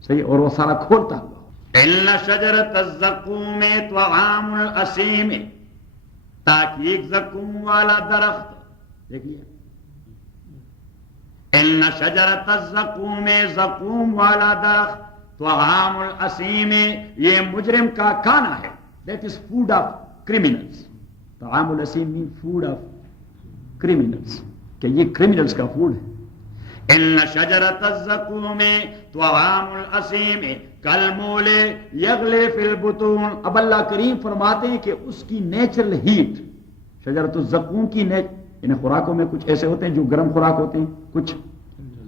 صحیح، اور وہ سارا کھولتا ہوا۔ ان شجرۃ الزقوم طعام الاسیم، تحقیق زقوم والا درخت، دیکھ لیا، ان شجرۃ الزقوم، زقوم والا درخت، طعام الاسیم، یہ مجرم کا کھانا ہے، that is food of criminals, طعام الاسیم مین فوڈ آف کریمنلز، کہ یہ کریمنلز کا فوڈ ہے۔ ان شجرۃ الزقوم طعام الاسیم کالمول یغلی فی البطون، اب اللہ کریم فرماتے ہیں کہ اس کی نیچرل ہیٹ، شجرۃ الزقوم کی یعنی خوراکوں میں کچھ ایسے ہوتے ہیں جو گرم خوراک ہوتے ہیں، کچھ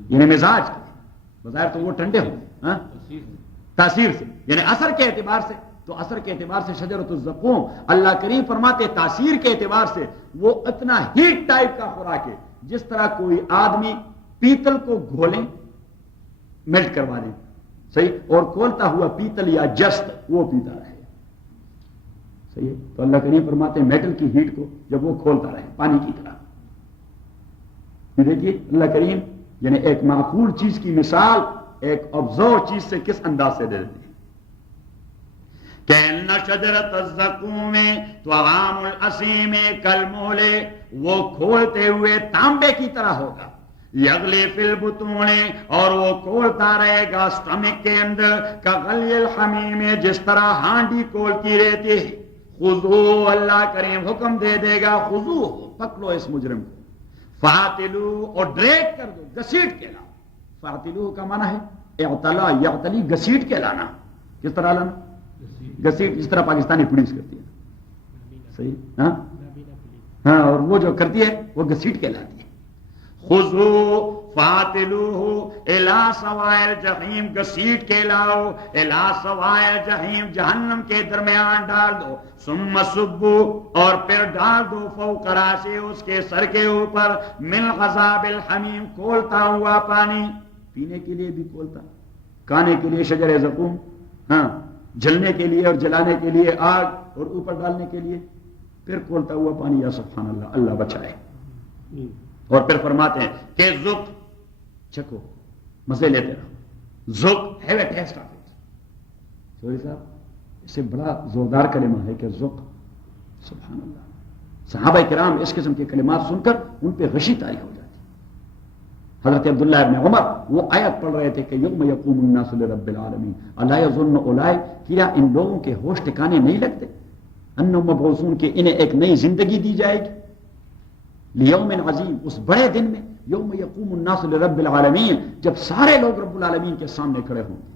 یعنی مزاج کے بظاہر تو وہ ٹھنڈے ہوتے ہیں، تاثیر سے یعنی اثر کے اعتبار سے تو اثر کے اعتبار سے شجرۃ الزقوم اللہ کریم فرماتے تاثیر کے اعتبار سے وہ اتنا ہیٹ ٹائپ کا خوراک ہے جس طرح کوئی آدمی پیتل کو گھولیں میلٹ کروا دیں صحیح اور کھولتا ہوا پیتل یا جست وہ پیتا رہے صحیح ہے. تو اللہ کریم فرماتے ہیں میٹل کی ہیٹ کو جب وہ کھولتا رہے پانی کی طرح. یہ دیکھیے اللہ کریم یعنی ایک معقول چیز کی مثال ایک آبزرو چیز سے کس انداز سے دے دیتے ہیں کہ ان شجرۃ الزقوم طعام الاسیم کالمہل وہ کھولتے ہوئے تانبے کی طرح ہوگا یغلی فی البطون اور وہ کھولتا رہے گا سٹمک کے اندر کغلی الحمیم جس طرح ہانڈی کھولتی رہتی ہے. خذو اللہ کریم حکم دے دے گا خذو پکڑو اس مجرم کو فاتلو اور ڈریگ کر دو گسیٹ کے لاؤ. فاتلو کا معنی ہے اعتلا یعتلی گسیٹ کے لانا. کس طرح لانا گسیٹ جس طرح پاکستانی پولیس کرتی ہے صحیح ہاں اور وہ جو کرتی ہے وہ گسیٹ کے لاتی ہے. خذو فاتلوہ الی سواء الجحیم گسیٹ کے لاؤ الی سواء الجحیم جہنم کے درمیان ڈال دو ثم صبو اور پھر ڈال دو فوق راسہ اس کے سر کے اوپر من غضاب الحمیم کھولتا ہوا پانی پینے کے لیے بھی کھولتا کھانے کے لیے شجر زقوم ہاں جلنے کے لیے اور جلانے کے لیے آگ اور اوپر ڈالنے کے لیے پھر کھولتا ہوا پانی. یا سبحان اللہ اللہ بچائے. اور پھر فرماتے ہیں کہ ذق چکو مزے لیتے رہو ذق have a taste of it. Sorry صاحب اس سے بڑا زوردار کلمہ ہے کہ ذق. سبحان اللہ صحابہ کرام اس قسم کے کلمات سن کر ان پہ غشی طاری ہو جاتی. حضرت عبداللہ ابن عمر وہ آیت پڑھ رہے تھے کہ یوم یقوم الناس لرب العالمین الا یظن اولئک کیا ان لوگوں کے ہوش ٹھکانے نہیں لگتے انہم مبعوثون کہ انہیں ایک نئی زندگی دی جائے گی لیوم عظیم اس بڑے دن میں یوم یقوم الناس لرب العالمین جب سارے لوگ رب العالمین کے سامنے کھڑے ہوں گے.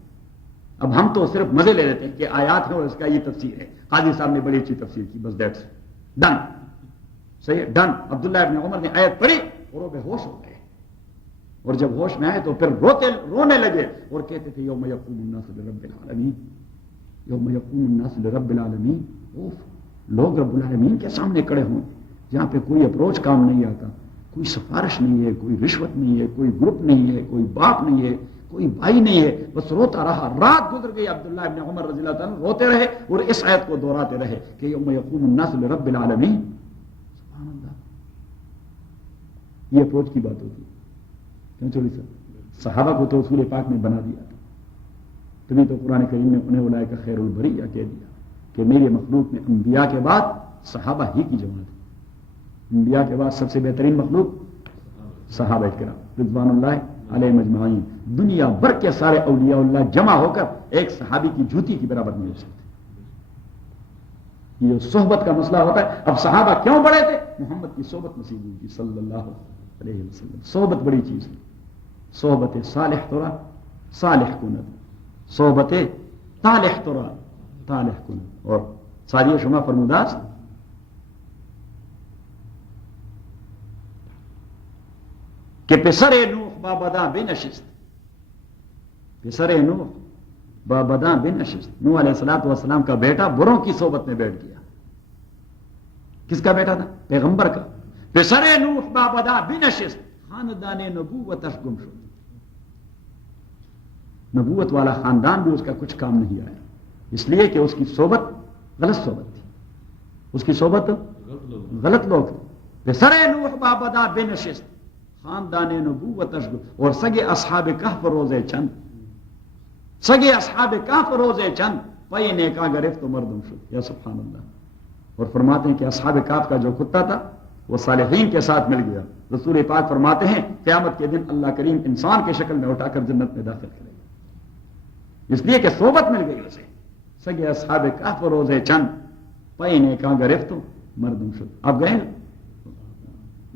اب ہم تو صرف مزے لے لیتے ہیں کہ آیات ہے اور اس کا یہ تفسیر ہے. قاضی صاحب نے بڑی اچھی تفسیر کی بس دیٹس ڈن صحیح ڈن. عبداللہ ابن عمر نے آیت پڑھی اور وہ بے ہوش ہو گئے اور جب ہوش میں آئے تو پھر رونے لگے اور کہتے تھے یوم یقوم الناس لرب العالمین یوم یقوم الناس لرب العالمین. لوگ رب العالمین کے سامنے کھڑے ہوں جہاں پہ کوئی اپروچ کام نہیں آتا کوئی سفارش نہیں ہے کوئی رشوت نہیں ہے کوئی گروپ نہیں ہے کوئی باپ نہیں ہے کوئی بھائی نہیں ہے بس روتا رہا. رات گزر گئی عبداللہ ابن عمر رضی اللہ تعالیٰ روتے رہے اور اس آیت کو دہراتے رہے کہ یوم یقوم الناس لرب العالمین. سبحان اللہ یہ اپروچ کی بات ہوتی ہے کیوں چوری صاحب صحابہ کو تو رسول پاک نے بنا دیا تھا. تبھی تو قرآن کریم نے انہیں اولئک خیر البریہ کہہ دیا کہ میرے مخلوق میں انبیاء کے بعد صحابہ ہی کی جماعت ہے. انبیاء کے بعد سب سے بہترین مخلوق صحابہ کرام رضوان اللہ علیہم اجمعین. دنیا بھر کے سارے اولیاء اللہ جمع ہو کر ایک صحابی کی جوتی کی برابر نہیں ہو سکتے. یہ صحبت کا مسئلہ ہوتا ہے. اب صحابہ کیوں بڑے تھے؟ محمد کی صحبت نصیب ہوئی تھی صلی اللہ علیہ وسلم. صحبت بڑی چیز ہے. صحبت صالح ترا صالح کند صحبت طالح ترا طالح کند. اور ساریہ شما فرموداز کہ پسر نوح بابداں بنشست پسر نوح بابداں بنشست. نوح علیہ السلام کا بیٹا بروں کی صحبت میں بیٹھ گیا. کس کا بیٹا تھا؟ پیغمبر کا. پسر نوح بابداں بنشست خاندان نبوت گم شد. نبوت والا خاندان بھی اس کا کچھ کام نہیں آیا اس لیے کہ اس کی صحبت غلط صحبت تھی. اس کی صحبت غلط لوگ تھے. پسر نوح بابداں بنشست خاندان نبوت اور سگے اصحاب کہف روزے چند سگے اصحاب کہف روزے چند پئی نیکا گرفت و مردم شد. یا سبحان اللہ. اور فرماتے ہیں کہ اصحاب کہف کا جو کتا تھا وہ صالحین کے ساتھ مل گیا. رسول پاک فرماتے ہیں قیامت کے دن اللہ کریم انسان کی شکل میں اٹھا کر جنت میں داخل کرے گا اس لیے کہ صحبت مل گئی اسے. سگے اصحاب کہف روزے چند پئی نیکا گرفت و مردم شد. اب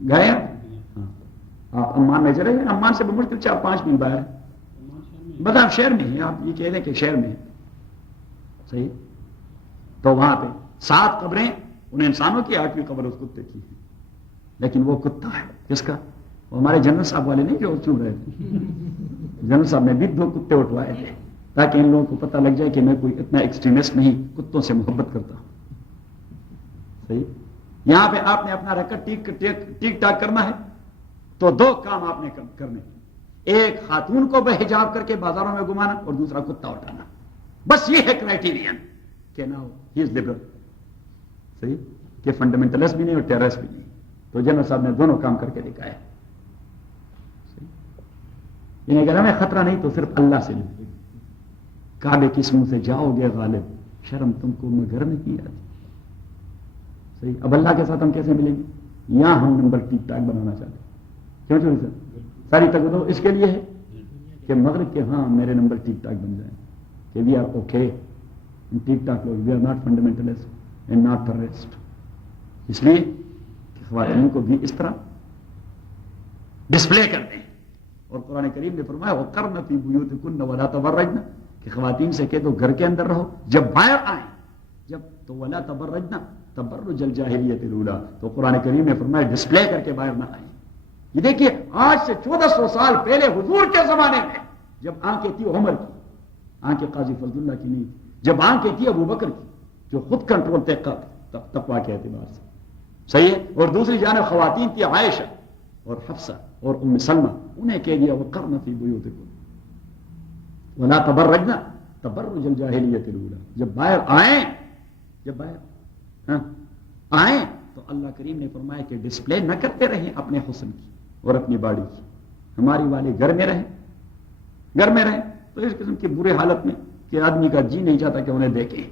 گئے آپ عمان میں چلے گئے. عمان سے بمشکل 4-5 میل باہر ہے. بتا شہر میں ہیں آپ یہ کہہ رہے ہیں کہ شہر میں ہے صحیح. تو وہاں پہ 7 قبریں ان انسانوں کی 8ویں قبر اس کتے کی ہے لیکن وہ کتا ہے کس کا؟ وہ ہمارے جنرل صاحب والے نہیں جو چن رہے تھے. جنرل صاحب نے بھی 2 کتے اٹھوائے تھے تاکہ ان لوگوں کو پتہ لگ جائے کہ میں کوئی اتنا ایکسٹریمسٹ نہیں، کتوں سے محبت کرتا ہوں. صحیح. یہاں پہ آپ نے اپنا ریکارڈ ٹھیک ٹاک کرنا ہے تو دو کام آپ نے کرنے، ایک خاتون کو بے حجاب کر کے بازاروں میں گھمانا اور دوسرا کتا اٹھانا. بس یہ ہے کرائٹیرین کہ نہ ہی از لبرل. صحیح کہ فنڈامنٹلسٹ بھی نہیں اور ٹیررسٹ بھی نہیں. تو جنرل صاحب نے دونوں کام کر کے دکھایا. انہیں اگر ہمیں خطرہ نہیں تو صرف اللہ سے لیں. کعبے کی منہ سے جاؤ گے غالب، شرم تم کو مگر میں کی آتی. صحیح. اب اللہ کے ساتھ ہم کیسے ملیں گے؟ یہاں ہم نمبر ٹھیک ٹاک بنانا چاہتے ہیں. کیوں چوری سر ساری تک اس کے لیے ہے کہ مغرب کے ہاں میرے نمبر ٹھیک ٹاک بن جائیں کہ وی آر اوکے ٹھیک ٹاک لوگ، we are not fundamentalist and not terrorist. اس لیے کہ خواتین کو بھی اس طرح ڈسپلے کرتے ہیں. اور قرآن کریم نے فرمایا وَقَرْنَ فِي بُيُوتِكُنَّ وَلَا تَبَرَّجْنَ کہ خواتین سے کہہ دو گھر کے اندر رہو، جب باہر آئیں جب تو وَلَا تَبَرَّجْنَ تَبَرُّجَ الْجَاهِلِيَّةِ الْأُولَىٰ تو قرآن کریم نے فرمایا ڈسپلے کر کے باہر نہ آئیں. یہ دیکھیے آج سے 1400 سال پہلے حضور کے زمانے میں جب آنکھیں تھی عمر کی، آنکھیں قاضی فضل اللہ کی نہیں، جب آنکھیں تھی ابو بکر کی جو خود کنٹرول تھے تقویٰ کے اعتبار سے. صحیح ہے. اور دوسری جانب خواتین تھی عائشہ اور حفصہ اور ام سلمہ، انہیں کہہ دیا وَقَرْنَ فِي بُيُوتِكُنَّ وَلَا تَبَرَّجْنَ تَبَرُّجَ الْجَاهِلِيَّةِ الْأُولَىٰ جب باہر آئیں تو اللہ کریم نے فرمایا کہ ڈسپلے نہ کرتے رہیں اپنے حسن کی اور اپنی باڈی کی. ہماری والے گھر میں رہیں تو اس قسم کی برے حالت میں کہ آدمی کا جی نہیں چاہتا کہ انہیں دیکھیں.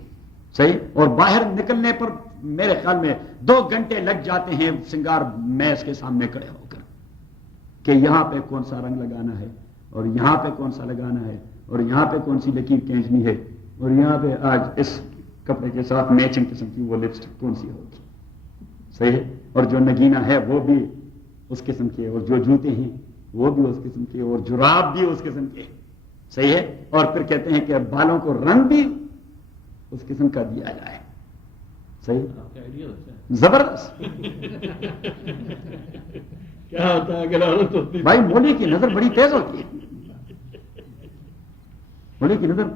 صحیح. اور باہر نکلنے پر میرے خیال میں 2 گھنٹے لگ جاتے ہیں سنگار میز کے سامنے کھڑے ہو کر کہ یہاں پہ کون سا رنگ لگانا ہے اور یہاں پہ کون سا لگانا ہے اور یہاں پہ کون سی لکیر کھینچنی ہے اور یہاں پہ آج اس کپڑے کے ساتھ میچنگ قسم کی وہ لپسٹک کون سی ہوگی. صحیح ہے. اور جو نگینہ ہے وہ بھی اس قسم کے اور جو جوتے ہیں وہ بھی اس قسم کے اور جراب بھی اس قسم کے. صحیح ہے. اور پھر کہتے ہیں کہ بالوں کو رنگ بھی اس قسم کا دیا جائے. صحیح. زبردست. کیا ہوتا ہے اگر بھائی مولوی کی نظر بڑی تیز ہوتی ہے. مولوی کی نظر.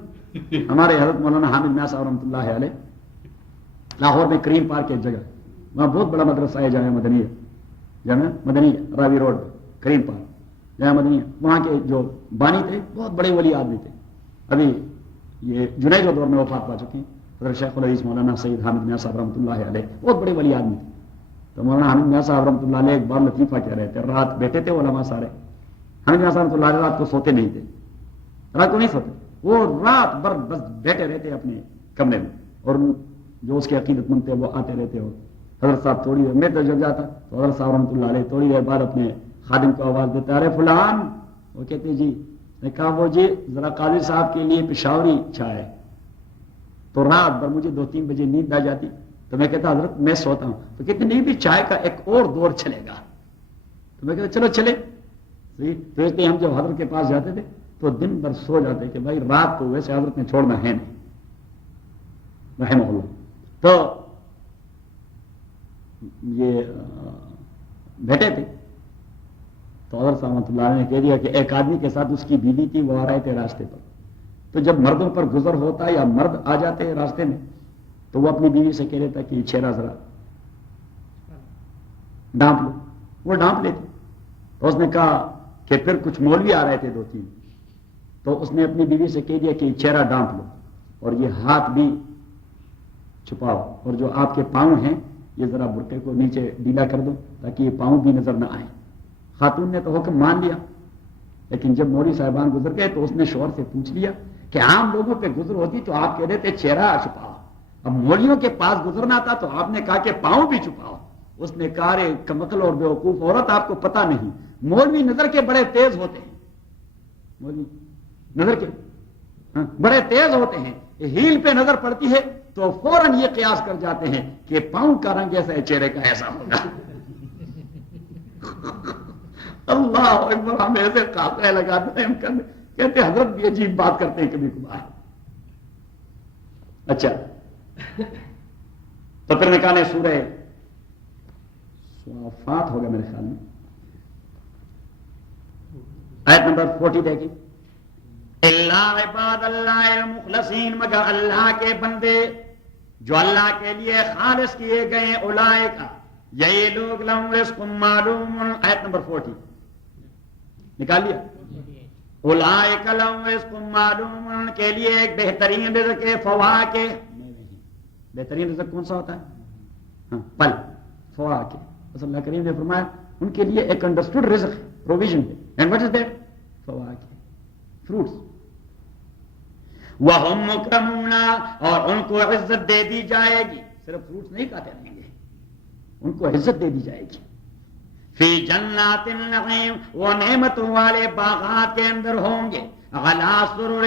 ہمارے حضرت مولانا حامد میاں صاحب رحمۃ اللہ علیہ لاہور میں کریم پارک ایک جگہ، وہاں بہت بڑا مدرسہ ہے جامعہ مدنیہ راوی روڈ کریم پارک جامعہ مدنیہ. وہاں کے جو بانی تھے بہت بڑے ولی آدمی تھے، ابھی یہ جنید دور میں وفات پا چکے ہیں. حضرت شیخ الحدیث مولانا سید حامد میاں صاحب رحمۃ اللہ علیہ بہت بڑے ولی آدمی تھے. تو مولانا حامد میاں صاحب رحمۃ اللہ علیہ ایک بار لطیفہ کہہ رہے تھے. رات بیٹھے تھے علماء سارے. حامد میاں صاحب رحمۃ اللہ علیہ رات کو سوتے نہیں تھے، رات کو نہیں سوتے، وہ رات بھر بس بیٹھے رہتے اپنے کمرے میں اور جو اس کے عقیدت مند تھے وہ آتے رہتے. اور حضرت صاحب تھوڑی دیر میں جب جاتا تو حضرت صاحب رحمۃ اللہ علیہ تھوڑی دیر بعد اپنے خادم کو آواز دیتے ارے فلان. وہ کہتے جی. نے کہا وہ جی ذرا قاضی صاحب کے لیے پشاوری چائے. تو رات بھر مجھے 2-3 بجے نیند آ جاتی تو میں کہتا حضرت میں سوتا ہوں. تو کہتے نہیں بھی چائے کا ایک اور دور چلے گا. تو میں کہتا چلو چلے. تو اس لیے ہم جب حضرت کے پاس جاتے تھے تو دن بھر سو جاتے کہ بھائی رات کو ویسے حضرت نے چھوڑنا ہے نہیں رحمہ اللہ. تو یہ بیٹھے تھے تو حضرت رحمۃ اللہ نے کہہ دیا کہ ایک آدمی کے ساتھ اس کی بیوی تھی، وہ آ رہے تھے راستے پر. تو جب مردوں پر گزر ہوتا یا مرد آ جاتے ہیں راستے میں تو وہ اپنی بیوی سے کہہ رہتا کہ یہ چہرہ ذرا ڈانپ لو. وہ ڈانپ لیتے. تو اس نے کہا کہ پھر کچھ مولوی آ رہے تھے 2-3، تو اس نے اپنی بیوی سے کہہ دیا کہ یہ چہرہ ڈانپ لو اور یہ ہاتھ بھی چھپاؤ اور جو آپ کے پاؤں ہیں یہ ذرا برقعے کو نیچے ڈھیلا کر دو تاکہ یہ پاؤں بھی نظر نہ آئیں. خاتون نے تو حکم مان لیا، لیکن جب مولوی صاحبان گزر گئے تو اس نے شوہر سے پوچھ لیا کہ عام لوگوں پہ گزر ہوتی تو آپ کہہ دیتے چہرہ چھپاؤ، اب مولویوں کے پاس گزرنا تھا تو آپ نے کہا کہ پاؤں بھی چھپاؤ. اس نے کہا رے کمقل اور بیوقوف عورت آپ کو پتہ نہیں، مولوی نظر کے بڑے تیز ہوتے ہیں. مولوی نظر کے بڑے تیز ہوتے ہیں. ہیل پہ نظر پڑتی ہے تو فوراً یہ قیاس کر جاتے ہیں کہ پاؤں کا رنگ ایسا ہے چہرے کا ایسا ہوگا. اللہ اکبر. ہم ایسے قافلے لگاتے ہیں، ہم کہتے ہیں حضرت بھی عجیب بات کرتے ہیں کبھی کبھار. اچھا تو پھر نکالے سورہ صافات ہوگا میرے خیال میں، آیت نمبر 40 دیکھیں. الا عباد اللہ المخلصین، مگر اللہ کے بندے جو اللہ کے لیے خالص کیے گئے ہیں، اولئک یہی لوگ لہم رزق معلوم، آیت نمبر 40 نکال لیا، اولئک لہم رزق معلوم، ان کے لیے ایک بہترین رزق ہے، فواکہ، بہترین رزق کون سا ہوتا ہے؟ ہاں پھل، فواکہ، بس اللہ کریم نے فرمایا ان کے لیے ایک انڈرسٹوڈ رزق ہے، پروویژن ہے، اینڈ واٹ از دیٹ؟ فواکہ، فروٹس، وَهُمْ مُكْرَمُونَ، اور ان کو عزت دے دی جائے گی، صرف فروٹس نہیں کھاتے رہیں گے، ان کو عزت دے دی جائے گی، فی جنات النعیم، وہ نعمتوں والے باغات کے اندر ہوں گے، علی سرر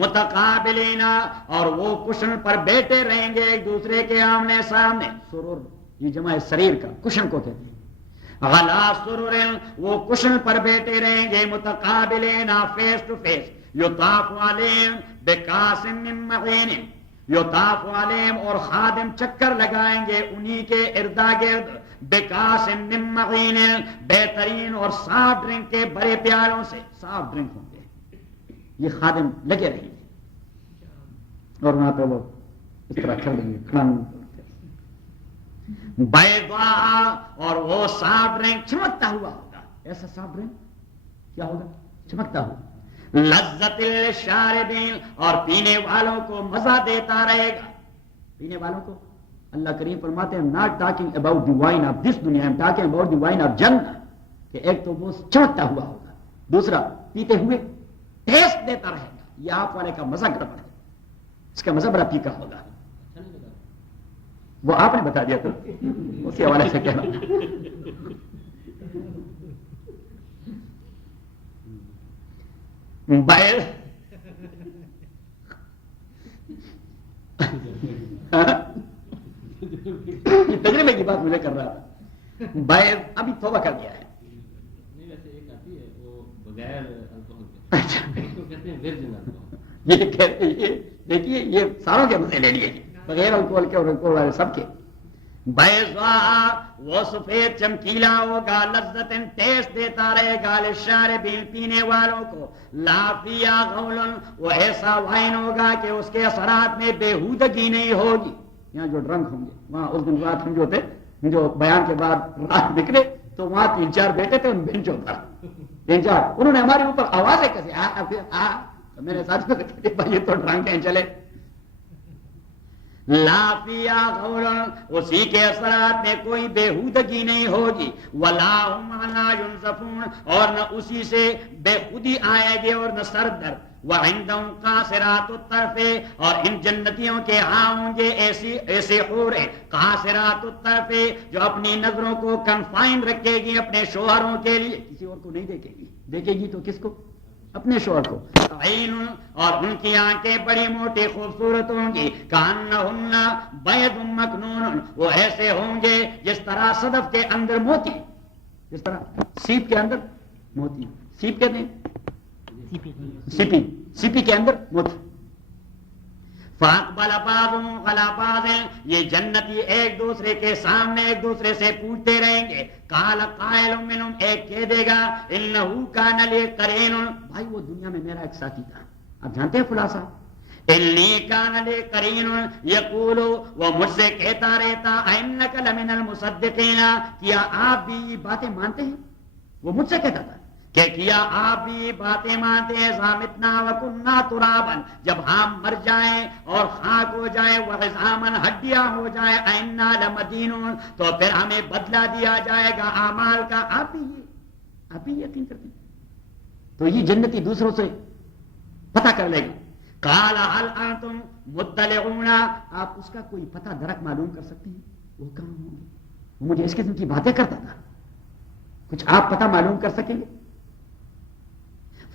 متقابلین، اور وہ کشن پر بیٹھے رہیں گے ایک دوسرے کے آمنے سامنے، سرر یہ جمع ہے سریر کا، کشن کو کہتے ہیں، علی سرر، وہ کشن پر بیٹھے رہیں گے، متقابلین، فیس ٹو فیس، یطاف علیہم بکاس من معین، یطاف علیہم، اور خادم چکر لگائیں گے انہی کے اردا گرد، بکاس من معین، بہترین اور صاف ڈرنک کے بڑے پیالوں سے، صاف ڈرنک ہوں گے، یہ خادم لگے رہیں گے، اور وہاں پہ وہ اس طرح کر دیں گے، کھڑن بیضاء، اور وہ صاف ڈرنک چمکتا ہوا ہوگا، ایسا صاف ڈرنک کیا ہوگا؟ چمکتا ہوا، لذت للشاربین، اور پینے والوں کو مزہ دیتا رہے گا، پینے والوں کو اللہ کریم فرماتے ہیں not talking about the wine of this dunya, I'm talking about the wine of Jannah، کہ ایک تو وہ چمکتا ہوا ہوگا، دوسرا پیتے ہوئے ٹیسٹ دیتا رہے گا، یہ آپ والے کا مزہ گڑبڑ ہے، اس کا مزہ بڑا پھیکا ہوگا، وہ آپ نے بتا دیا تو اسی حوالے سے کہنا، تجربے کی بات مجھے کر رہا تھا، بیض ابھی توبہ کر دیا ہے، نہیں ویسے ایک آتی ہے وہ بغیر الکوہل کے، اس کو کہتے ہیں ورجن الکوہل، یہ کہتے ہیں، دیکھیے یہ ساروں کے مزے لے لیے بغیر الکوہل کے اور الکوہل والے سب کے، بیضاء، وہ سفید چمکیلا ہوگا، لذت ٹیسٹ دیتا رہے گا، للشاربین، پینے والوں کو، لا فیہا غول، وہ ایسا وائن ہوگا کہ اس کے اثرات میں بےہودگی نہیں ہوگی، یہاں جو ڈرنک ہوں گے، وہاں اس دن رات ہم جو تھے، جو بیان کے بعد رات نکلے تو وہاں 3-4 بیٹے تھے ان بینچوں پر، 3-4، انہوں نے ہمارے اوپر آوازیں کیسے تو میرے ساتھ بھائی یہ تو ڈرنک ہیں، چلے، لا فیہا غول، اسی کے اثرات میں کوئی بےہودگی نہیں ہوگی، ولا ہم عنہا ینزفون، اور نہ اسی سے بے خودی آئے گی اور نہ سر درد، وعندہم قاصرات الطرف، اور ان جنتیوں کے ہاں ہوں گے ایسے حوریں، قاصرات الطرف، جو اپنی نظروں کو کنفائن رکھے گی اپنے شوہروں کے لیے، کسی اور کو نہیں دیکھے گی، دیکھے گی تو کس کو؟ اپنے شوہر کو، عین، اور ان کی آنکھیں بڑی موٹی خوبصورت ہوں گی، کانہن بیض مکنون، وہ ایسے ہوں گے جس طرح صدف کے اندر موتی، جس طرح سیپ کے اندر موتی، سیپ کہتے ہیں سیپی کے اندر موتی، فاقبل بعضهم علی بعض، یہ جنتی ایک دوسرے کے سامنے ایک دوسرے سے پوچھتے رہیں گے، قال قائل منهم، ایک کہہ دے گا، انه کان لی قرین، بھائی وہ دنیا میں میرا ایک ساتھی تھا، آپ جانتے ہیں فلاں صاحب، انی کان لی قرین یقول، وہ مجھ سے کہتا رہتا، انک لمن المصدقین، کیا آپ بھی یہ باتیں مانتے ہیں، وہ مجھ سے کہتا تھا کہ کیا آپ بھی باتیں مانتے ہیں، زامتنا وکننا ترابا، جب ہم مر جائیں اور خاک ہو جائیں، وعظاما ہڈیاں ہو جائیں، اینا لمدینون، تو پھر ہمیں بدلہ دیا جائے گا اعمال کا، آپ بھی یقین کرتے ہیں، تو یہ جنتی دوسروں سے پتہ کر لے گا، قال هل انتم مطلعون، آپ اس کا کوئی پتہ درک معلوم کر سکتے ہیں، وہ کہاں ہوں گے، وہ مجھے اس قسم کی باتیں کرتا تھا، کچھ آپ پتہ معلوم کر سکیں گے؟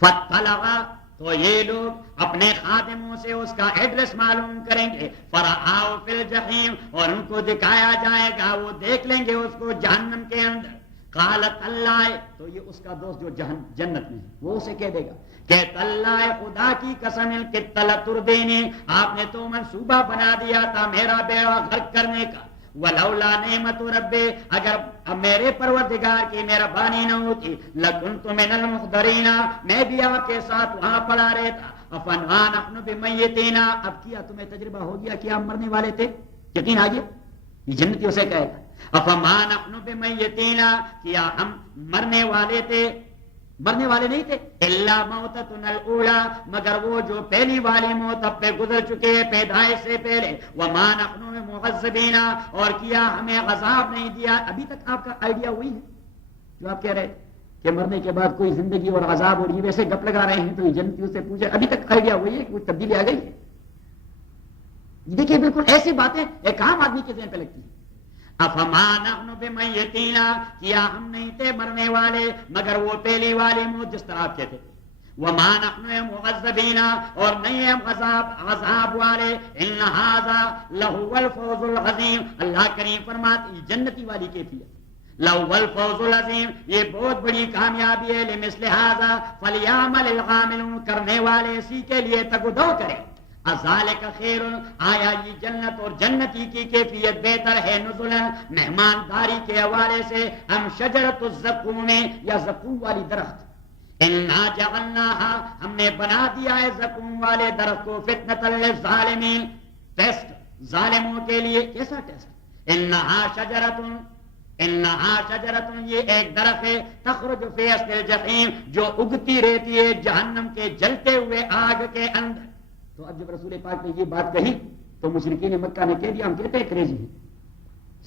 فَاطَّلَعَ، تو یہ لوگ اپنے خادموں سے اس کا ایڈریس معلوم کریں گے، فَرَآهُ فِي الْجَحِيمِ، اور ان کو دکھایا جائے گا، وہ دیکھ لیں گے اس کو جہنم کے اندر، قالت اللہ، تو یہ اس کا دوست جو جنت میں ہے وہ اسے کہہ دے گا کہ اللہ خدا کی قسم الکت لتردینی، آپ نے تو منصوبہ بنا دیا تھا میرا بیڑا غرق کرنے کا، ولولا نعمت ربی، اگر میرے پروردگار کی مہربانی نہ ہوتی لکنت من المحضرین، میں بھی آپ کے ساتھ وہاں پڑا رہتا. افما نحن بمیتین، اب کیا تمہیں تجربہ ہو گیا کہ آپ مرنے والے تھے؟ یقین آ گیا؟ یہ جنتیوں سے کہے گا افما نحن بمیتین، کیا ہم مرنے والے تھے؟ مرنے والے نہیں تھے. الا موتتنا الاولی، مگر وہ جو پہلی والی موت اب پہ گزر چکے پیدائش سے پہلے. وما نحن بمعذبین، اور کیا ہمیں عذاب نہیں دیا. ابھی تک آپ کا آئیڈیا وہی ہے جو آپ کہہ رہے کہ مرنے کے بعد کوئی زندگی اور عذاب، اور یہ ویسے گپ لگا رہے ہیں. تو یہ جنتیوں سے پوچھے ابھی تک آئیڈیا وہی ہے کہ کوئی تبدیلی آ گئی ہے؟ دیکھیے بالکل ایسی باتیں ایک عام آدمی کے ذہن پہ لگتی ہیں. افما نحن بمیتین، کیا ہم نہیں تھے مرنے والے مگر وہ پہلی والی موت جس طرح آپ کہتے. وما نحن معذبین، اور نہیں ہم عذاب والے. ان ھذا لہو الفوز العظیم، اللہ کریم فرماتے جنتی والی کیفیت لہو الفوز العظیم، یہ بہت بڑی کامیابی ہے. لمثل ھذا فلیعمل العاملون، کرنے والے اسی کے لیے تگ و دو کریں. ذالک خیر، آیا یہ جنت اور جنتی کی کیفیت بہتر ہے نزلا، مہمانداری کے حوالے سے، ہم شجرۃ الزقوم، یا زقوم والی درخت. انا جعلناها، ہم نے بنا دیا ہے زقوم والے درخت کو فتنۃ للظالمین، ٹیسٹ ظالموں کے لیے. کیسا ٹیسٹ؟ انہا شجرۃ، یہ ایک درخت ہے. تخرج فی اصل الجحیم، جو اگتی رہتی ہے جہنم کے جلتے ہوئے آگ کے اندر. تو اب جب رسول پاک نے یہ بات کہی تو مشرکین مکہ نے کہہ دیا ہم کہتے ہیں کریزی ہے،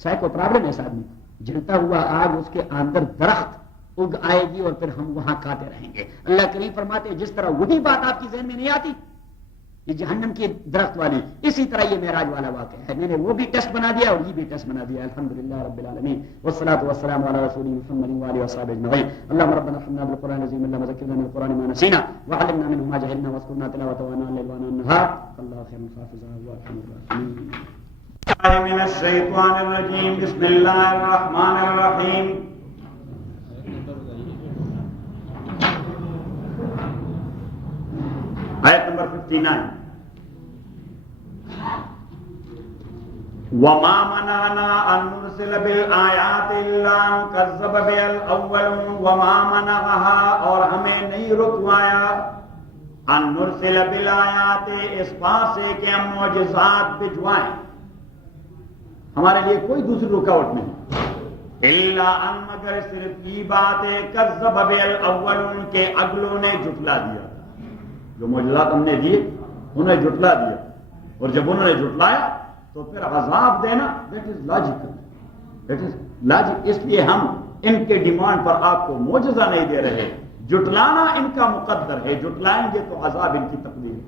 سائیکو پرابلم ہے اس آدمی کو. جلتا ہوا آگ، اس کے اندر درخت اگ آئے گی اور پھر ہم وہاں کھاتے رہیں گے. اللہ کریم فرماتے ہیں جس طرح وہی بات آپ کی ذہن میں نہیں آتی یہ جہنم کی درخت والی، اسی طرح یہ معراج والا واقعہ ہے. میں نے وہ بھی ٹیسٹ بنا دیا اور یہ بھی ٹیسٹ بنا دیا. الحمدللہ رب العالمین والصلاة والسلام علی رسول محمد وآلہ وصحبہ اجمعین. اللهم ربنا ارحمنا بالقرآن العظیم، اللهم ذکرنا من القرآن ما نسینا وعلمنا منه ما جهلنا واذكرنا تلاوته آناء الليل وآناء النهار. الله خير حافظا وارحم الراحمين. من الشیطان الرجیم. بسم اللہ الرحمن الرحیم. آیت نمبر 59. وما منعنا ان نرسل بالآیات الا ان کذب بها الاولون. وما منعها، اور ہمیں نہیں رکوایا ان نرسل بالآیات، اس بات سے کہ ہم معجزات بھجوائیں. ہمارے لیے کوئی دوسری رکاوٹ نہیں. الا ان، مگر صرف یہ بات ہے کذب بها الاولون، کے اگلوں نے جھٹلا دیا. جو معجزات ہم نے دیے انہیں جھٹلا دیا، اور جب انہوں نے جھٹلایا تو پھر عذاب دینا that is logical, that is logic. اس لیے ہم ان کے ڈیمانڈ پر آپ کو معجزہ نہیں دے رہے. جھٹلانا ان کا مقدر ہے، جھٹلائیں گے تو عذاب ان کی تقدیر ہے.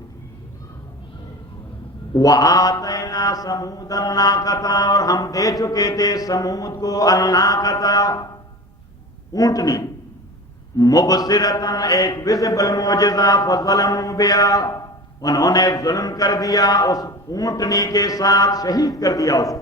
وَآتَيْنَا ثَمُودَ النَّاقَةَ، اور ہم دے چکے تھے سمود کو الناقۃ، اونٹنی. مبصرتاً، ایک ویزیبل معجزہ. فظلموا بها، انہوں نے ظلم کر دیا اس اونٹنی کے ساتھ، شہید کر دیا اس کو.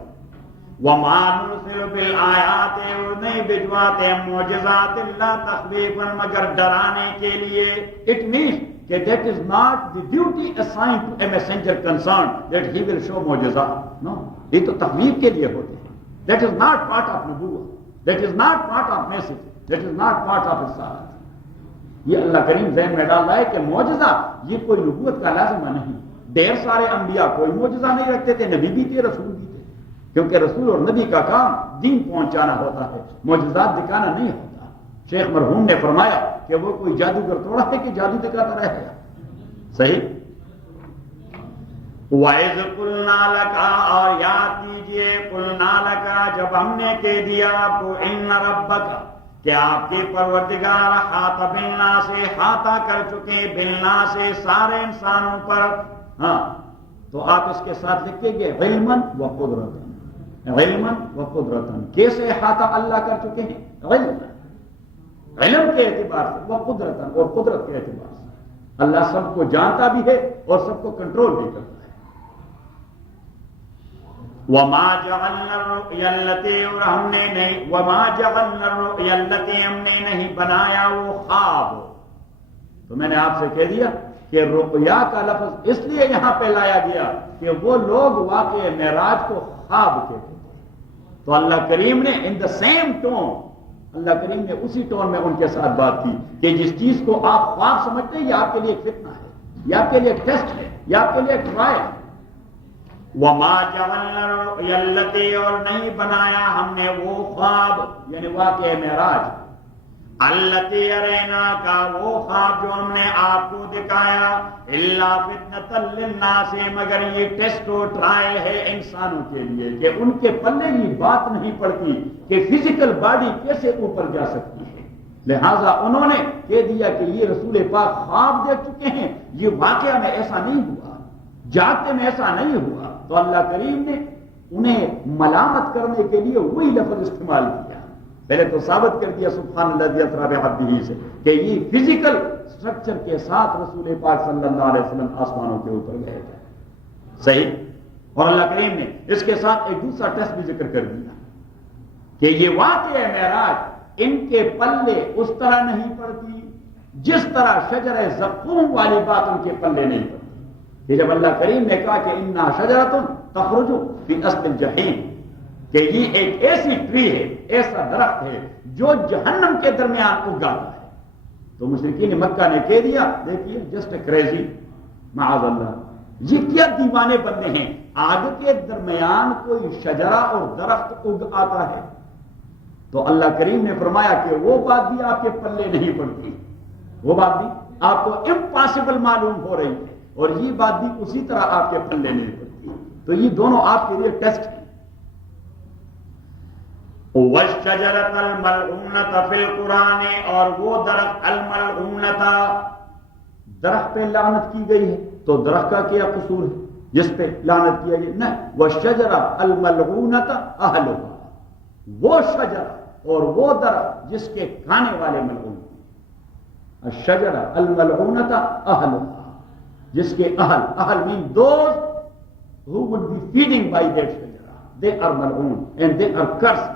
وما نرسل بالآیات، اور نہیں بھجواتے ہم معجزات الا تخویفا، مگر ڈرانے کے لیے. اٹ مینس کہ that is not the duty assigned to a messenger concerned that he will show معجزات. No، یہ تو تخویف کے لیے ہوتے ہیں. That is not part of نبوت، that is not part of message، that is not part of رسالت. یہ اللہ کریم ذہن میں ڈال رہا ہے کہ معجزہ یہ کوئی نبوت کا لازمہ نہیں. ڈھیر سارے انبیاء کوئی معجزہ نہیں رکھتے تھے، نبی بھی تھے، رسول بھی تھے، کیونکہ رسول اور نبی کا کام دین پہنچانا ہوتا ہے، معجزات دکھانا نہیں ہوتا. شیخ مرحوم نے فرمایا کہ وہ کوئی جادوگر تھوڑا ہے کہ جادو دکھاتا رہے گا. صحیح. وَإِذْ قُلْنَا لَكَ، اور یاد کیجئے، قُلْنَا لَكَ، جب ہم نے کہہ دیا آپ کو، إِنَّ رَبَّكَ، کہ آپ کے پروردگار احاط بالناس، احاطہ کر چکے بالناس، سارے انسانوں پر. ہاں تو آپ اس کے ساتھ لکھیں گے علماً و قدرتاً. علماً و قدرتاً، کیسے احاطہ اللہ کر چکے ہیں؟ علم کے اعتبار سے، وہ قدرتاً، اور قدرت کے اعتبار سے. اللہ سب کو جانتا بھی ہے اور سب کو کنٹرول بھی کرتا ہے. وما جعلنا الرؤيا التي، اور ہم نے نہیں، وما جعلنا الرؤيا التي، ہم نے نہیں بنایا وہ خواب. تو میں نے آپ سے کہہ دیا کہ رؤیا کا لفظ اس لیے یہاں پہ لایا گیا کہ وہ لوگ واقع معراج کو خواب کہتے تھے. تو اللہ کریم نے ان دا سیم ٹون، اللہ کریم نے اسی ٹون میں ان کے ساتھ بات کی کہ جس چیز کو آپ خواب سمجھتے ہیں یہ آپ کے لیے ایک فتنہ ہے، یہ آپ کے لیے ایک ٹیسٹ ہے، یہ آپ کے لیے ایک ٹرائل ہے۔ وما جعلنا الرؤيا التي، اور نہیں بنایا ہم نے وہ خواب یعنی واقعہ معراج، التي اریناک، وہ خواب جو ہم نے آپ کو دکھایا، الا فتنۃ للناس، مگر یہ ٹیسٹ و ٹرائل ہے انسانوں کے لیے کہ ان کے پلے یہ بات نہیں پڑتی کہ فزیکل باڈی کیسے اوپر جا سکتی ہے، لہذا انہوں نے کہہ دیا کہ یہ رسول پاک خواب دیکھ چکے ہیں، یہ واقعہ میں ایسا نہیں ہوا، جاگتے میں ایسا نہیں ہوا۔ تو اللہ کریم نے انہیں ملامت کرنے کے لیے وہی لفظ استعمال کیا، پہلے تو ثابت کر دیا سبحان الذی اسری بعبدہ سے کہ یہ فزیکل سٹرکچر کے ساتھ رسول پاک صلی اللہ علیہ وسلم آسمانوں کے اوپر گئے تھے، صحیح۔ اور اللہ کریم نے اس کے ساتھ ایک دوسرا ٹیسٹ بھی ذکر کر دیا کہ یہ واقعہ معراج ان کے پلے اس طرح نہیں پڑتی جس طرح شجر زقوم والی بات ان کے پلے نہیں پڑتی، کہ جب اللہ کریم نے کہا کہ انا شجرۃ تخرج فی اصل الجحیم، کہ یہ ایک ایسی ٹری ہے، ایسا درخت ہے جو جہنم کے درمیان اگاتا ہے، تو مشرکین مکہ نے کہہ دیا دیکھیے جسٹ کریزی معاذ اللہ، یہ کیا دیوانے بندے ہیں، آگ کے درمیان کوئی شجرہ اور درخت اگ آتا ہے۔ تو اللہ کریم نے فرمایا کہ وہ بات بھی آپ کے پلے نہیں پڑتی، وہ بات بھی آپ کو امپاسبل معلوم ہو رہی ہے، اور یہ بات بھی اسی طرح آپ کے پلے نہیں پڑتی، تو یہ دونوں آپ کے لیے ٹیسٹ ہیں۔ وَالشَّجَرَةَ الْمَلْعُونَةَ فِي الْقُرْآنِ، اور وہ درخت الملعونۃ، درخت پہ لعنت کی گئی ہے، تو درخت کا کیا قصور ہے جس پہ لعنت کیا گیا؟ نہیں، وَالشَّجَرَةَ الْمَلْعُونَةَ أَهْلُهَا، وہ شجر اور وہ درخت جس کے کھانے والے ملعون، الشجرہ الملعونۃ أَهْلُهَا، جس کے اہل mean those who would be feeding by that shajara, they are mal'oon and they are cursed۔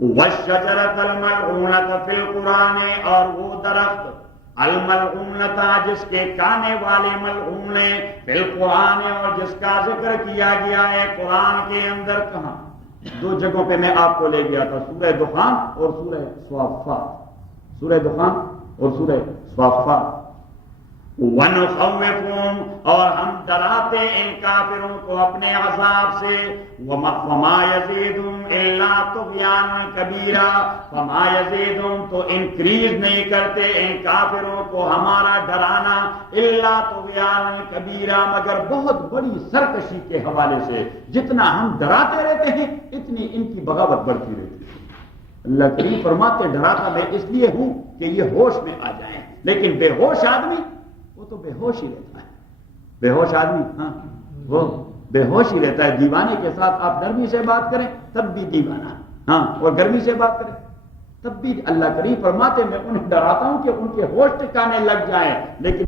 وَالشَّجَرَةَ الْمَلْعُونَةَ فِي الْقُرْآنِ، اور وہ درخت الملعونۃ جس کے کھانے والے ملعون ہیں، فی القرآن، اور جس کا ذکر کیا گیا ہے قرآن کے اندر، کہاں؟ دو جگہوں پہ میں آپ کو لے گیا تھا، سورہ دخان اور سورہ صافات، سورہ دخان اور سورہ صافات۔ وَنُخَوِّفُهُمْ، اور ہم ڈراتے ان کافروں کو اپنے عذاب سے، وَمَا يَزِيدُهُمْ إِلَّا طُغْيَانًا كَبِيرًا، وَمَا يَزِيدُهُمْ، تو انکریز نہیں کرتے ان کافروں کو ہمارا ڈرانا، إِلَّا طُغْيَانًا كَبِيرًا، مگر بہت بڑی سرکشی کے حوالے سے، جتنا ہم ڈراتے رہتے ہیں اتنی ان کی بغاوت بڑھتی رہتی ہے۔ اللہ کریم فرماتے ڈراتا میں اس لیے ہوں کہ یہ ہوش میں آ جائیں، لیکن بے ہوش آدمی وہ تو بے ہوش ہی رہتا ہے، بے ہوش آدمی ہاں وہ بے ہوش ہی رہتا ہے۔ دیوانے کے ساتھ آپ نرمی سے بات کریں تب بھی دیوانہ، ہاں، اور گرمی سے بات کریں تب بھی۔ اللہ کریم فرماتے میں انہیں ڈراتا ہوں کہ ان کے ہوش ٹھکانے لگ جائیں، لیکن